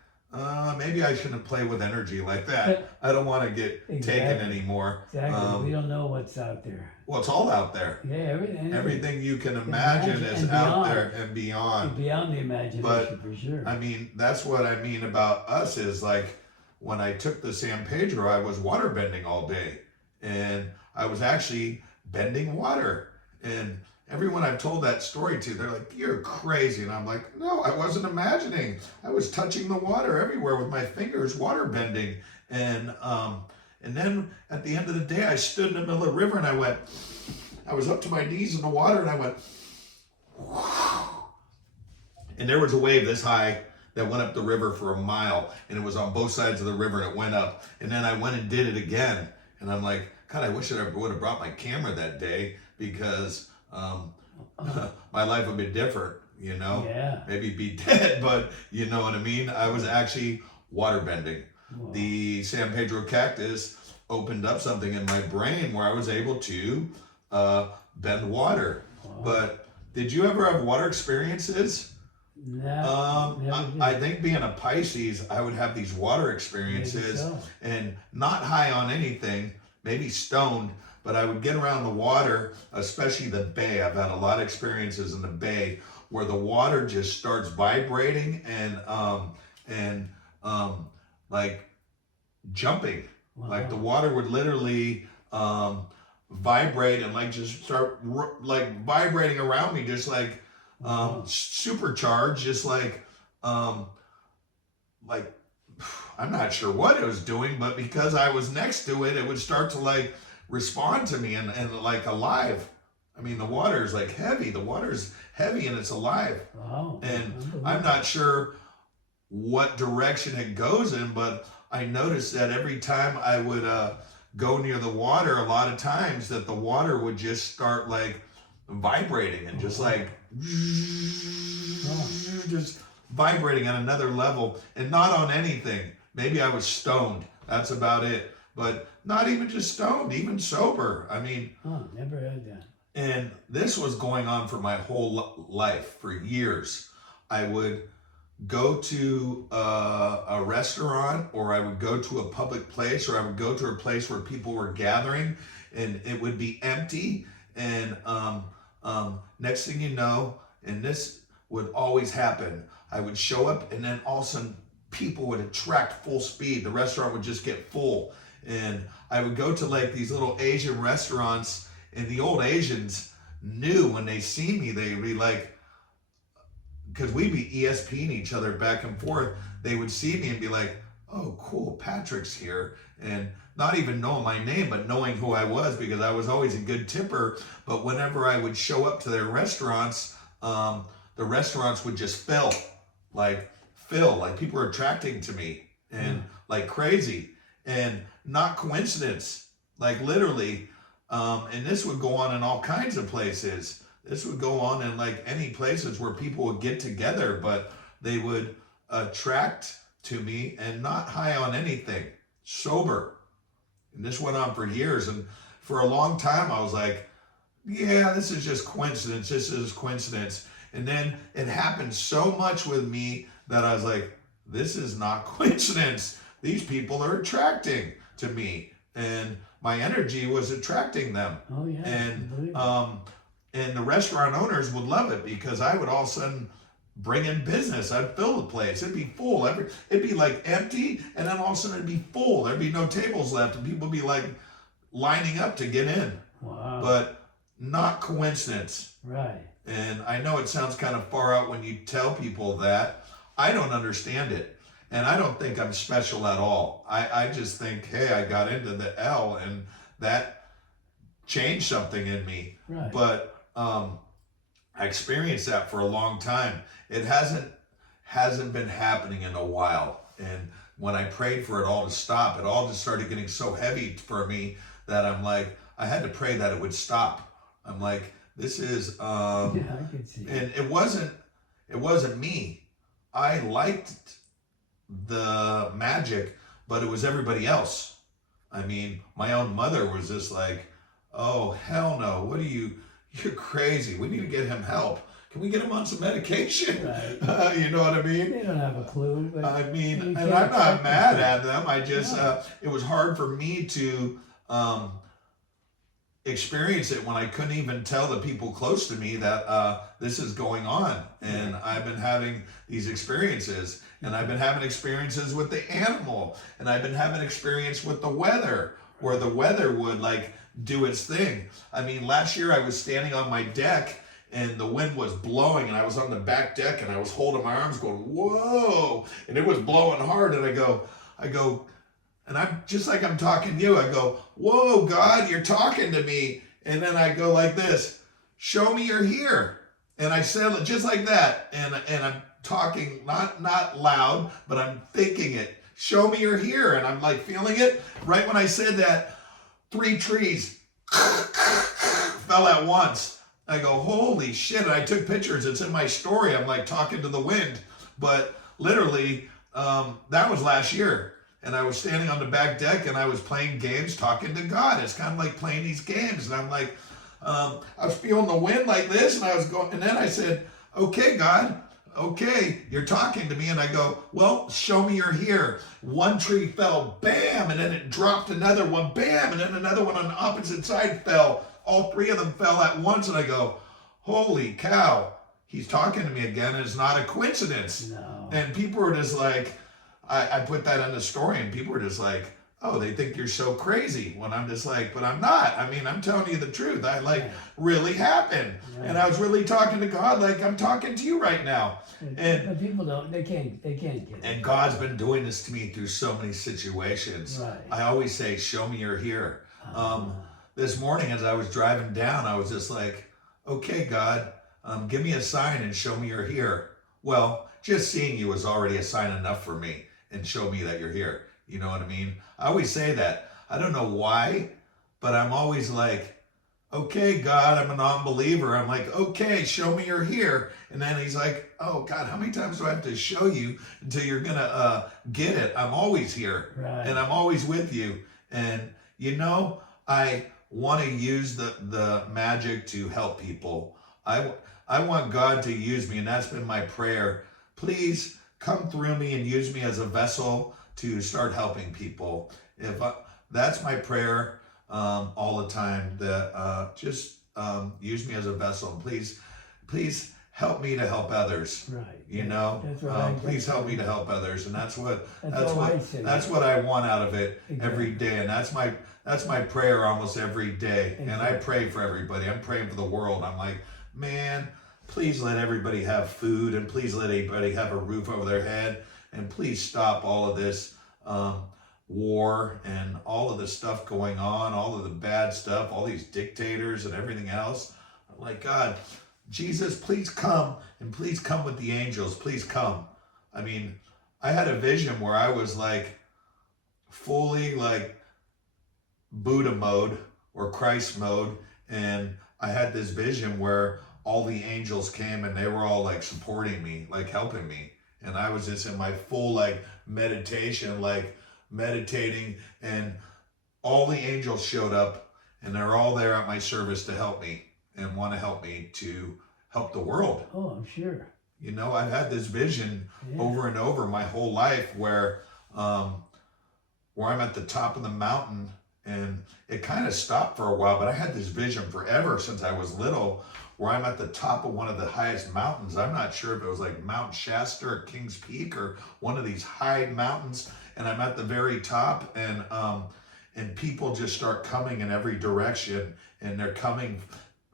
maybe I shouldn't play with energy like that. I don't want to get taken anymore. Exactly. We don't know what's out there. Well, it's all out there. Yeah, Everything you can imagine is out there and beyond. Beyond the imagination, But, for sure. I mean, that's what I mean about us is like, when I took the San Pedro, I was water bending all day. And I was actually bending water. And everyone I've told that story to, they're like, you're crazy. And I'm like, no, I wasn't imagining. I was touching the water everywhere with my fingers, water bending. And then at the end of the day, I stood in the middle of the river and I was up to my knees in the water and I went, and there was a wave this high that went up the river for a mile, and it was on both sides of the river, and it went up. And then I went and did it again. And I'm like, God, I wish I would have brought my camera that day, because my life would be different, you know? Yeah. Maybe be dead, but you know what I mean? I was actually water bending. Wow. The San Pedro cactus opened up something in my brain where I was able to bend water. Wow. But did you ever have water experiences? No, I think being a Pisces, I would have these water experiences, so. and not high on anything, maybe stoned, but I would get around the water, especially the bay. I've had a lot of experiences in the bay where the water just starts vibrating and like jumping. Wow. Like the water would literally vibrate and like just start like vibrating around me, just like Wow. supercharged, just like I'm not sure what it was doing, but because I was next to it, it would start to like respond to me and like alive. I mean, the water is like heavy. The water's heavy and it's alive. Wow. And I'm Unbelievable. not sure what direction it goes in, but I noticed that every time I would go near the water, a lot of times that the water would just start like vibrating and just Wow. like Wow. just vibrating on another level and not on anything. Maybe I was stoned. That's about it. But not even just stoned, even sober. I mean, Oh, never heard that. and this was going on for my whole life, for years. I would go to a restaurant, or I would go to a public place, or I would go to a place where people were gathering and it would be empty. And next thing you know, and this would always happen, I would show up and then all of a sudden people would attract full speed. The restaurant would just get full. And I would go to like these little Asian restaurants, and the old Asians knew when they see me, they'd be like, because we'd be ESPing each other back and forth, they would see me and be like, oh, cool, Patrick's here. And not even knowing my name, but knowing who I was, because I was always a good tipper. But whenever I would show up to their restaurants, the restaurants would just like people were attracting to me and like crazy, and not coincidence, like literally. And this would go on in all kinds of places. This would go on in like any places where people would get together, but they would attract to me and not high on anything, sober. And this went on for years. And for a long time, I was like, yeah, this is just coincidence. This is coincidence. And then it happened so much with me that I was like, this is not coincidence. These people are attracting to me. And my energy was attracting them. Oh, yeah. And Unbelievable. and the restaurant owners would love it because I would all of a sudden bring in business. I'd fill the place. It'd be full. It'd be like empty, and then all of a sudden it'd be full. There'd be no tables left, and people would be like lining up to get in. Wow. But not coincidence. Right. And I know it sounds kind of far out when you tell people that. I don't understand it. And I don't think I'm special at all. I just think, hey, I got into the L and that changed something in me. Right. But I experienced that for a long time. It hasn't been happening in a while. And when I prayed for it all to stop, it all just started getting so heavy for me that I'm like, I had to pray that it would stop. I'm like, this is Yeah, I could see it. and it wasn't me. I liked the magic, but it was everybody else. I mean, my own mother was just like, oh, hell no. You're crazy. We need to get him help. Can we get him on some medication? Right. You know what I mean? They don't have a clue. But I mean, you and can't I'm not expect mad them at them. I just, No. it was hard for me to experience it when I couldn't even tell the people close to me that this is going on. And I've been having these experiences, and I've been having experiences with the animal, and I've been having experience with the weather, where the weather would like do its thing. I mean, last year I was standing on my deck and the wind was blowing, and I was on the back deck and I was holding my arms going, whoa, and it was blowing hard. And I go, and I'm just like I'm talking to you. I go, whoa, God, you're talking to me. And then I go like this, show me you're here. And I said it just like that. And I'm talking, not loud, but I'm thinking it. Show me you're here. And I'm like feeling it. Right when I said that, 3 trees fell at once. I go, holy shit. And I took pictures. It's in my story. I'm like talking to the wind. But literally, that was last year. And I was standing on the back deck and I was playing games, talking to God. It's kind of like playing these games. And I'm like, I was feeling the wind like this, and I was going, and then I said, okay, God, okay, you're talking to me. And I go, well, show me you're here. 1 tree fell, bam, and then it dropped another one, bam, and then another one on the opposite side fell. All 3 of them fell at once. And I go, holy cow, he's talking to me again. And it's not a coincidence. No. And people were just like, I put that in the story, and people were just like, oh, they think you're so crazy. When I'm just like, but I'm not. I mean, I'm telling you the truth. I like Right. really happened. Right. And I was really talking to God like I'm talking to you right now. And But people don't. They can't get it. and God's been doing this to me through so many situations. Right. I always say, show me you're here. Uh, This morning as I was driving down, I was just like, okay, God, give me a sign and show me you're here. Well, just seeing you is already a sign enough for me, and show me that you're here. You know what I mean? I always say that. I don't know why, but I'm always like, okay, God, I'm a non-believer. I'm like, okay, show me you're here. And then he's like, oh, God, how many times do I have to show you until you're going to get it? I'm always here. Right. And I'm always with you. And, you know, I want to use the magic to help people. I want God to use me, and that's been my prayer. Please come through me and use me as a vessel to start helping people. That's my prayer all the time. That just use me as a vessel. Please help me to help others. Right. You know, That's what please help me to help others, and that's what that's what I want out of it every Exactly. day, and that's my prayer almost every day. And I Exactly. pray for everybody. I'm praying for the world. I'm like, man, please let everybody have food, and please let everybody have a roof over their head, and please stop all of this war and all of the stuff going on, all of the bad stuff, all these dictators and everything else. I'm like, God, Jesus, please come, and please come with the angels. Please come. I mean, I had a vision where I was like fully like Buddha mode or Christ mode, and I had this vision where all the angels came and they were all like supporting me, like helping me. And I was just in my full like meditation, like meditating, and all the angels showed up, and they're all there at my service to help me and want to help me to help the world. Oh, I'm sure. You know, I've had this vision Yeah. over and over my whole life where I'm at the top of the mountain, and it kind of stopped for a while, but I had this vision forever since I was little where I'm at the top of one of the highest mountains. I'm not sure if it was like Mount Shasta or King's Peak or one of these high mountains, and I'm at the very top, and people just start coming in every direction, and they're coming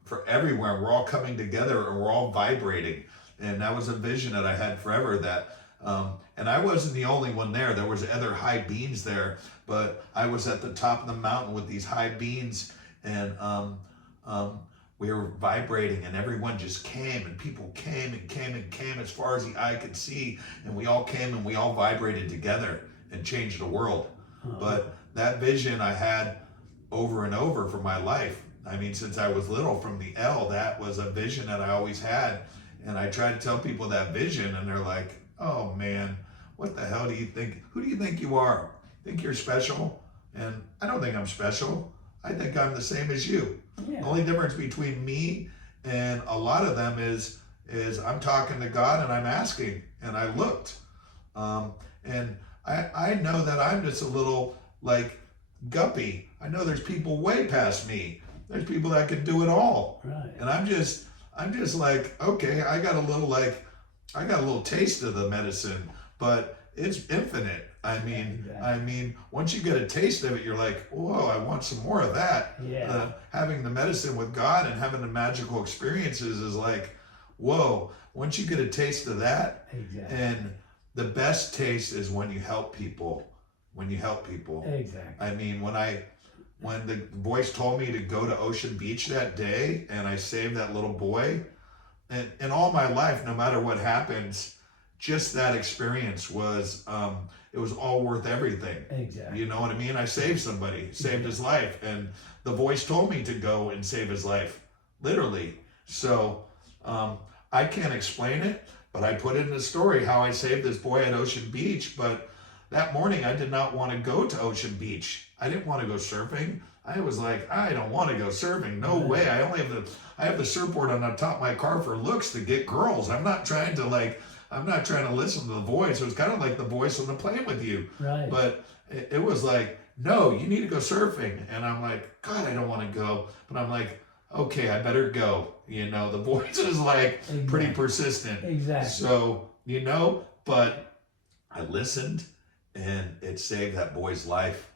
for everywhere. We're all coming together, and we're all vibrating. And that was a vision that I had forever. That and I wasn't the only one there. There was other high beings there, but I was at the top of the mountain with these high beings, and we were vibrating, and everyone just came, and people came and came and came as far as the eye could see, and we all came and we all vibrated together and changed the world. But that vision I had over and over for my life. I mean, since I was little, from the L, that was a vision that I always had. And I try to tell people that vision, and they're like, oh man, what the hell do you think? Who do you think you are? Think you're special? And I don't think I'm special. I think I'm the same as you. Yeah. The only difference between me and a lot of them is I'm talking to God and I'm asking, and I looked. And I know that I'm just a little like guppy. I know there's people way past me. There's people that can do it all. Right. And I'm just like, okay, I got a little taste of the medicine, but it's infinite. I mean, once you get a taste of it, you're like, whoa, I want some more of that. Yeah. Having the medicine with God and having the magical experiences is like, whoa, once you get a taste of that, Exactly. and the best taste is when you help people. Exactly. I mean, when the voice told me to go to Ocean Beach that day, and I saved that little boy, and all my life, no matter what happens, just that experience was, it was all worth everything. Exactly. You know what I mean? I saved somebody, saved his life, and the voice told me to go and save his life, literally. So I can't explain it, but I put it in the story how I saved this boy at Ocean Beach. But that morning, I did not want to go to Ocean Beach. I didn't want to go surfing. I was like, I don't want to go surfing. No way. I have the surfboard on the top of my car for looks to get girls. I'm not trying to listen to the voice. It was kind of like the voice on the plane with you. Right. But it was like, no, you need to go surfing. And I'm like, God, I don't want to go. But I'm like, okay, I better go. You know, the voice is like pretty persistent. Exactly. So, you know, but I listened, and it saved that boy's life.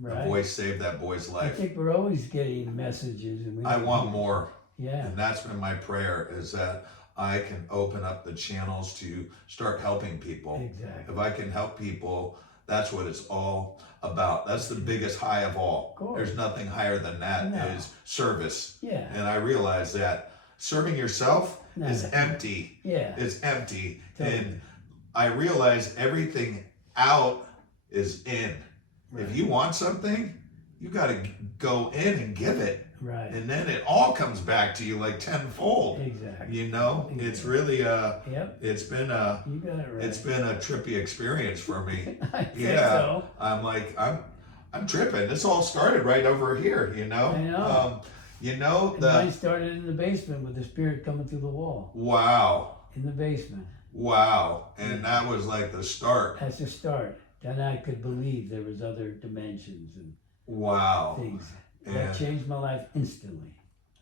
The Right. voice saved that boy's I life. think we're always getting messages, and we. I want more. Yeah. And that's been my prayer, is that I can open up the channels to start helping people. Exactly. If I can help people, that's what it's all about. That's the biggest high of all. Of course. There's nothing higher than that. No. Is service. Yeah. And I realize that serving yourself No. is empty. Yeah. It's empty. Totally. And I realize everything out is in. Right. If you want something, you got to go in and give it. Right. And then it all comes back to you like tenfold. Exactly. You know, Exactly. it's really Yep. it's been You got it right. it's been a trippy experience for me. I think Yeah. so. I'm like I'm tripping. This all started right over here. You know. I know. You know And the mine started in the basement with the spirit coming through the wall. wow, In the basement. wow, and that was like the start. That's the start. Then I could believe there was other dimensions and Wow, things. and That changed my life instantly.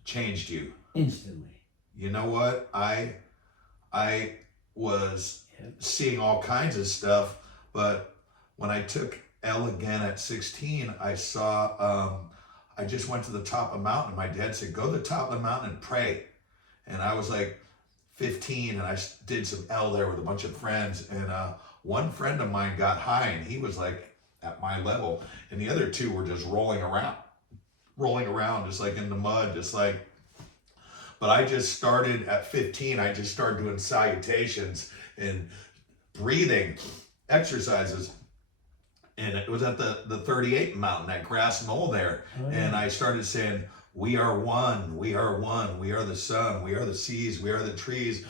changed you. Instantly. You know what? I was Yep. seeing all kinds of stuff, but when I took L again at 16, I saw, I just went to the top of a mountain. My dad said, go to the top of the mountain and pray. And I was like 15 and I did some L there with a bunch of friends. And one friend of mine got high and he was like at my level. And the other two were just rolling around just like in the mud, just like. But I just started at 15, I just started doing salutations and breathing exercises. And it was at the 38 mountain, that grass knoll there. Oh, yeah. And I started saying, we are one, we are one, we are the sun, we are the seas, we are the trees,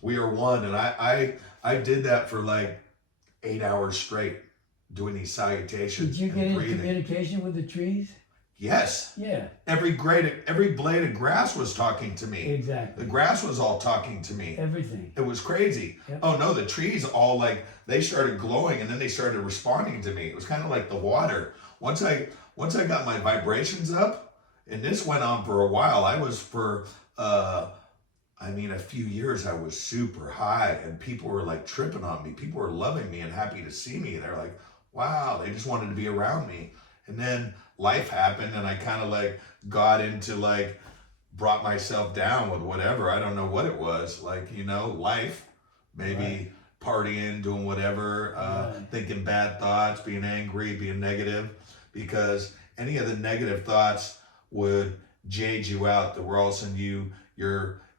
we are one. And I did that for like 8 hours straight, doing these salutations. Did you get and in breathing. communication with the trees? Yes. Yeah. Every blade of grass was talking to me. Exactly. The grass was all talking to me. Everything. It was crazy. Yep. Oh no, the trees all like, they started glowing and then they started responding to me. It was kind of like the water. Once I got my vibrations up, and this went on for a while. I was for a few years I was super high and people were like tripping on me. People were loving me and happy to see me. They're like, wow, they just wanted to be around me. And then life happened and I kind of like got into like, brought myself down with whatever. I don't know what it was. Like, you know, life, maybe Right. partying, doing whatever, Right. thinking bad thoughts, being angry, being negative, because any of the negative thoughts would jade you out. That were all of a sudden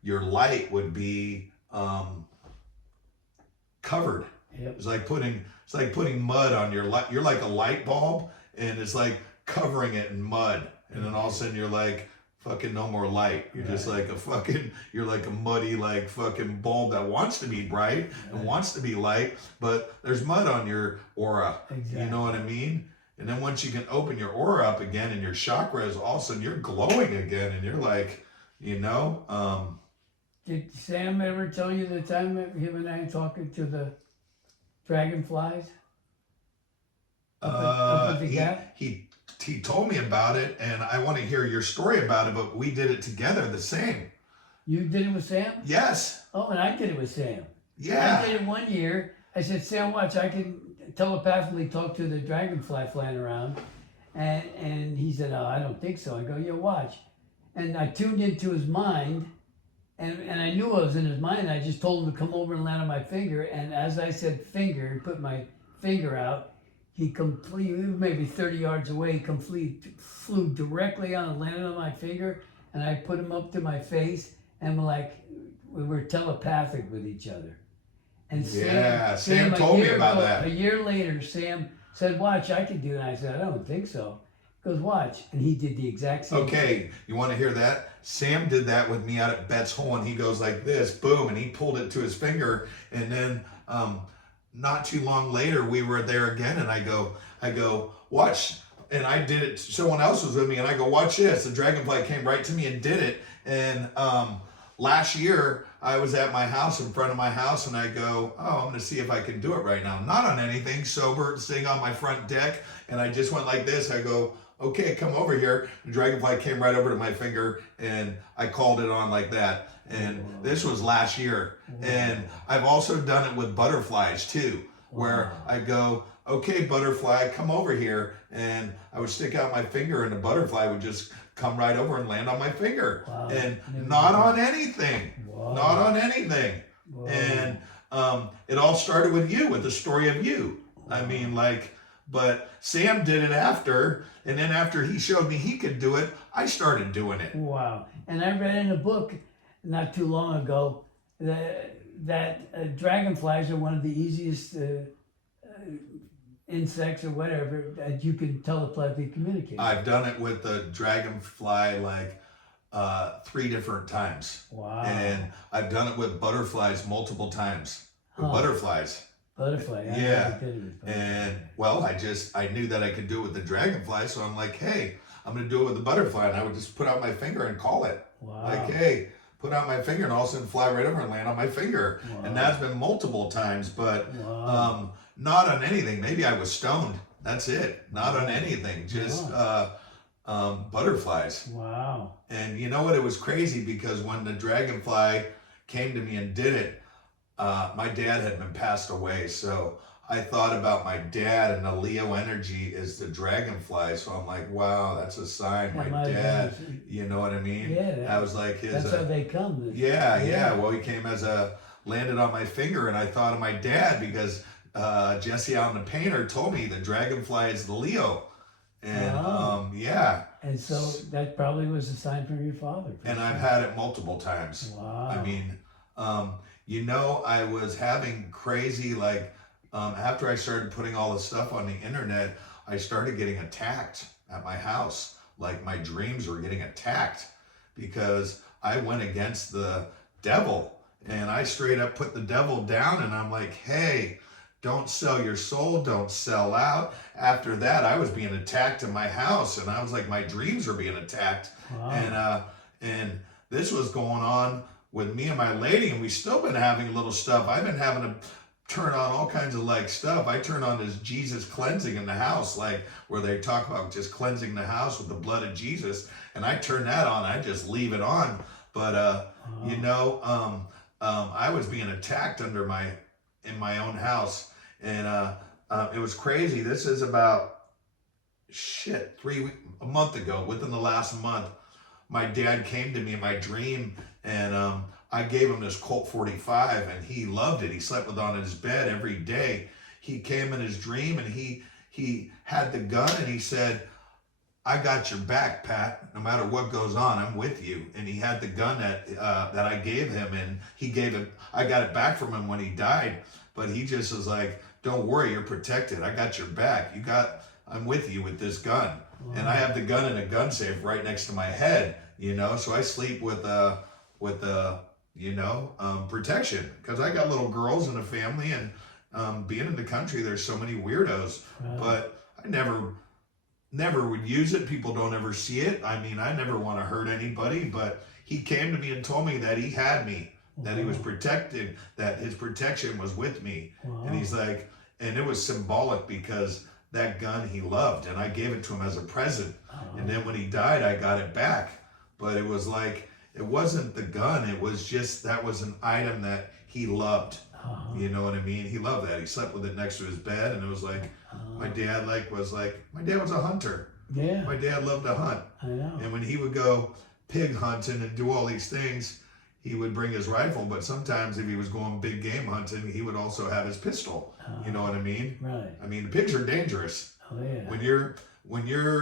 your light would be covered. Yep. It's like putting mud on your light. You're like a light bulb, and it's like covering it in mud. And then all of a sudden you're like fucking no more light. You're just like you're like a muddy like fucking bulb that wants to be bright and wants to be light, but there's mud on your aura. Exactly. You know what I mean? And then once you can open your aura up again and your chakras, all of a sudden you're glowing again and you're like, you know, Did Sam ever tell you the time that him and I talking to the dragonflies? Up at the gap? he told me about it, and I want to hear your story about it, but we did it together the same. You did it with Sam? Yes. Oh, and I did it with Sam. Yeah. I did it one year. I said, Sam, watch, I can telepathically talk to the dragonfly flying around. And he said, oh, I don't think so. I go, yeah, watch. And I tuned into his mind, and I knew I was in his mind. I just told him to come over and land on my finger. And as I said finger and put my finger out, he completely, maybe 30 yards away, he completely flew directly on and landed on my finger. And I put him up to my face, and we were telepathic with each other. And Sam told me about that. A year later, Sam said, watch, I can do it. And I said, I don't think so. He goes, watch. And he did the exact same thing. Okay, you want to hear that? Sam did that with me out at Bet's Hole, and he goes like this, boom, and he pulled it to his finger, and then not too long later, we were there again, and I go, watch, and I did it, someone else was with me, and I go, watch this, the dragonfly came right to me and did it, and last year, I was at my house, in front of my house, and I go, oh, I'm gonna see if I can do it right now, not on anything, sober, sitting on my front deck, and I just went like this, I go, okay, come over here. The dragonfly came right over to my finger and I called it on like that. And this was last year. And I've also done it with butterflies too. where Wow. I go, okay, butterfly, come over here. And I would stick out my finger and the butterfly would just come right over and land on my finger. Wow. And Never not did that. on anything. Wow. Not on anything. Whoa. And it all started with you, with the story of you. I mean, like, but Sam did it after, and then after he showed me he could do it, I started doing it. Wow. And I read in a book not too long ago that dragonflies are one of the easiest insects or whatever that you can telepathically communicate. I've done it with the dragonfly like 3 different times. Wow. And I've done it with butterflies multiple times. With Huh. butterflies. Butterfly. I Yeah. never did it with butterfly. And well, I knew that I could do it with the dragonfly, so I'm like, hey, I'm gonna do it with the butterfly, and I would just put out my finger and call it. Wow. Like, hey, put out my finger, and all of a sudden fly right over and land on my finger. Wow. And that's been multiple times, but Wow. not on anything. Maybe I was stoned. That's it. Not on anything. Just butterflies. Wow. And you know what? It was crazy because when the dragonfly came to me and did it, my dad had been passed away. So I thought about my dad, and the Leo energy is the dragonfly. So I'm like, wow, that's a sign. That My might have dad, been- you know what I mean? Yeah. I was like his. That's how they come. Yeah. Well, he came as landed on my finger, and I thought of my dad because Jesse Allen, the painter, told me the dragonfly is the Leo. And Oh. yeah. And so that probably was a sign from your father. And I've had it multiple times. Wow. I mean, I was having crazy, like, after I started putting all the stuff on the internet, I started getting attacked at my house. Like, my dreams were getting attacked because I went against the devil. And I straight up put the devil down, and I'm like, hey, don't sell your soul, don't sell out. After that, I was being attacked in my house, and I was like, my dreams were being attacked. Wow. And this was going on with me and my lady, and we still been having a little stuff. I've been having to turn on all kinds of like stuff. I turn on this Jesus cleansing in the house, like where they talk about just cleansing the house with the blood of Jesus, and I turn that on. I just leave it on. But I was being attacked in my own house, and it was crazy. This is about a month ago. Within the last month, my dad came to me in my dream, and I gave him this Colt 45, and he loved it. He slept with it on his bed every day. He came in his dream, and he had the gun, and he said, I got your back, Pat. No matter what goes on, I'm with you. And he had the gun that I gave him, and he gave it. I got it back from him when he died, but he just was like, "Don't worry, you're protected. I got your back. I'm with you with this gun." Wow. And I have the gun in a gun safe right next to my head. So I sleep with protection because I got little girls in the family, and being in the country, there's so many weirdos. Right. But I never would use it. People don't ever see it. I mean, I never want to hurt anybody, but he came to me and told me that he had me, that he was protected, that his protection was with me. Wow. And he's like, and it was symbolic because that gun he loved, and I gave it to him as a present. And then when he died, I got it back. But it was like, it wasn't the gun. It was just, that was an item that he loved. You know what I mean? He loved that. He slept with it next to his bed, and it was like, my dad was a hunter. Yeah. My dad loved to hunt. I know. And when he would go pig hunting and do all these things, he would bring his rifle, but sometimes if he was going big game hunting, he would also have his pistol. You know what I mean? Right. I mean, the pigs are dangerous. Oh yeah. When you're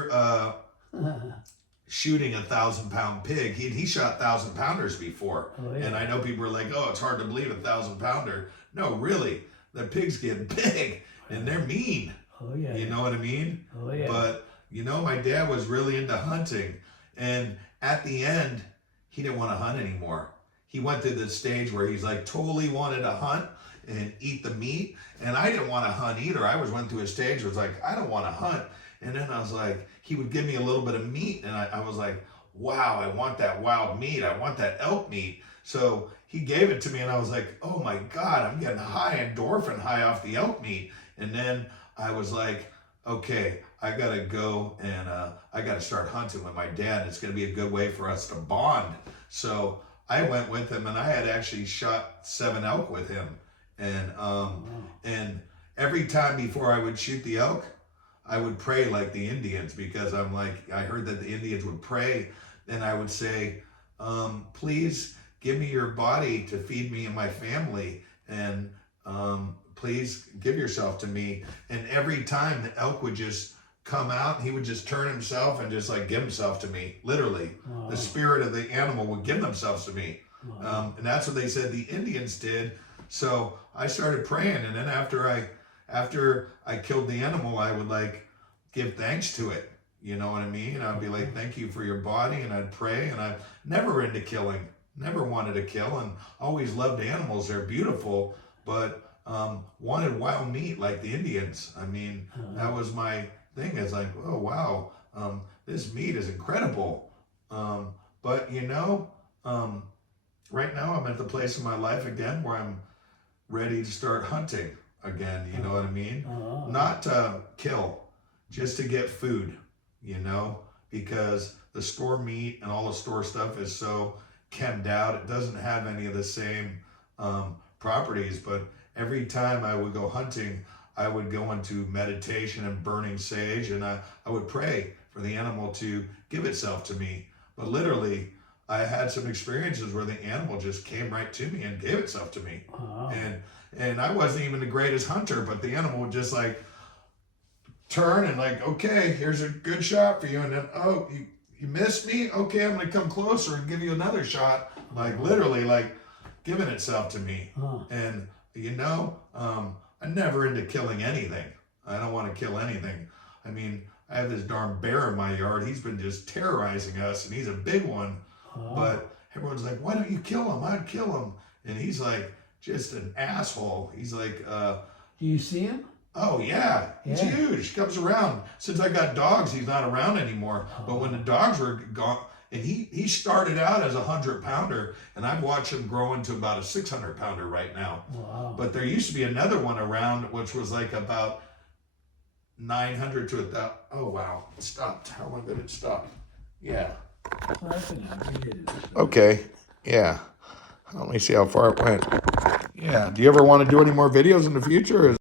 shooting 1,000-pound pig, he shot 1,000-pounders before. Oh, yeah. And I know people are like, oh, it's hard to believe 1,000-pounder. No, really, the pigs get big and they're mean. Oh yeah. You know what I mean? Oh yeah. But my dad was really into hunting, and at the end, he didn't want to hunt anymore. He went to the stage where he's like totally wanted to hunt and eat the meat, and I didn't want to hunt either. I went through a stage where it's like, I don't want to hunt. And then I was like, he would give me a little bit of meat, and I was like, wow, I want that wild meat. I want that elk meat. So he gave it to me, and I was like, oh my God, I'm getting high endorphin high off the elk meat. And then I was like, okay, I gotta go, and I gotta start hunting with my dad. It's gonna be a good way for us to bond. So I went with him, and I had actually shot 7 elk with him, and every time before I would shoot the elk, I would pray like the Indians, because I'm like, I heard that the Indians would pray. And I would say, please give me your body to feed me and my family. And please give yourself to me. And every time the elk would just come out, he would just turn himself and just like give himself to me, literally. Wow. The spirit of the animal would give themselves to me. Wow. And that's what they said the Indians did. So I started praying, and then after I killed the animal, I would like give thanks to it. You know what I mean? I'd be like, thank you for your body, and I'd pray. And I'm never into killing, never wanted to kill, and always loved animals. They're beautiful, but wanted wild meat like the Indians. I mean, that was my thing. It's like, oh wow, this meat is incredible. But you know, right now I'm at the place in my life again where I'm ready to start hunting again. You know what I mean? Not to kill, just to get food. You know, because the store meat and all the store stuff is so chemmed out. It doesn't have any of the same properties. But every time I would go hunting, I would go into meditation and burning sage, and I would pray for the animal to give itself to me. But literally, I had some experiences where the animal just came right to me and gave itself to me. And I wasn't even the greatest hunter, but the animal would just like turn and like, okay, here's a good shot for you. And then, oh, you missed me? Okay, I'm going to come closer and give you another shot. Like literally like giving itself to me. And you know, I'm never into killing anything. I don't want to kill anything. I mean, I have this darn bear in my yard. He's been just terrorizing us, and he's a big one. But everyone's like, why don't you kill him? I'd kill him. And he's like just an asshole. He's like, Do you see him? oh yeah, he's huge. He comes around. Since I got dogs, he's not around anymore. But when the dogs were gone, and he started out as a 100-pounder, and I've watched him grow into about a 600-pounder right now. Wow. But there used to be another one around, which was like about 900 to 1,000. Oh wow, it stopped. How long did it stop? Yeah. Okay. Yeah. Let me see how far it went. Yeah. Do you ever want to do any more videos in the future?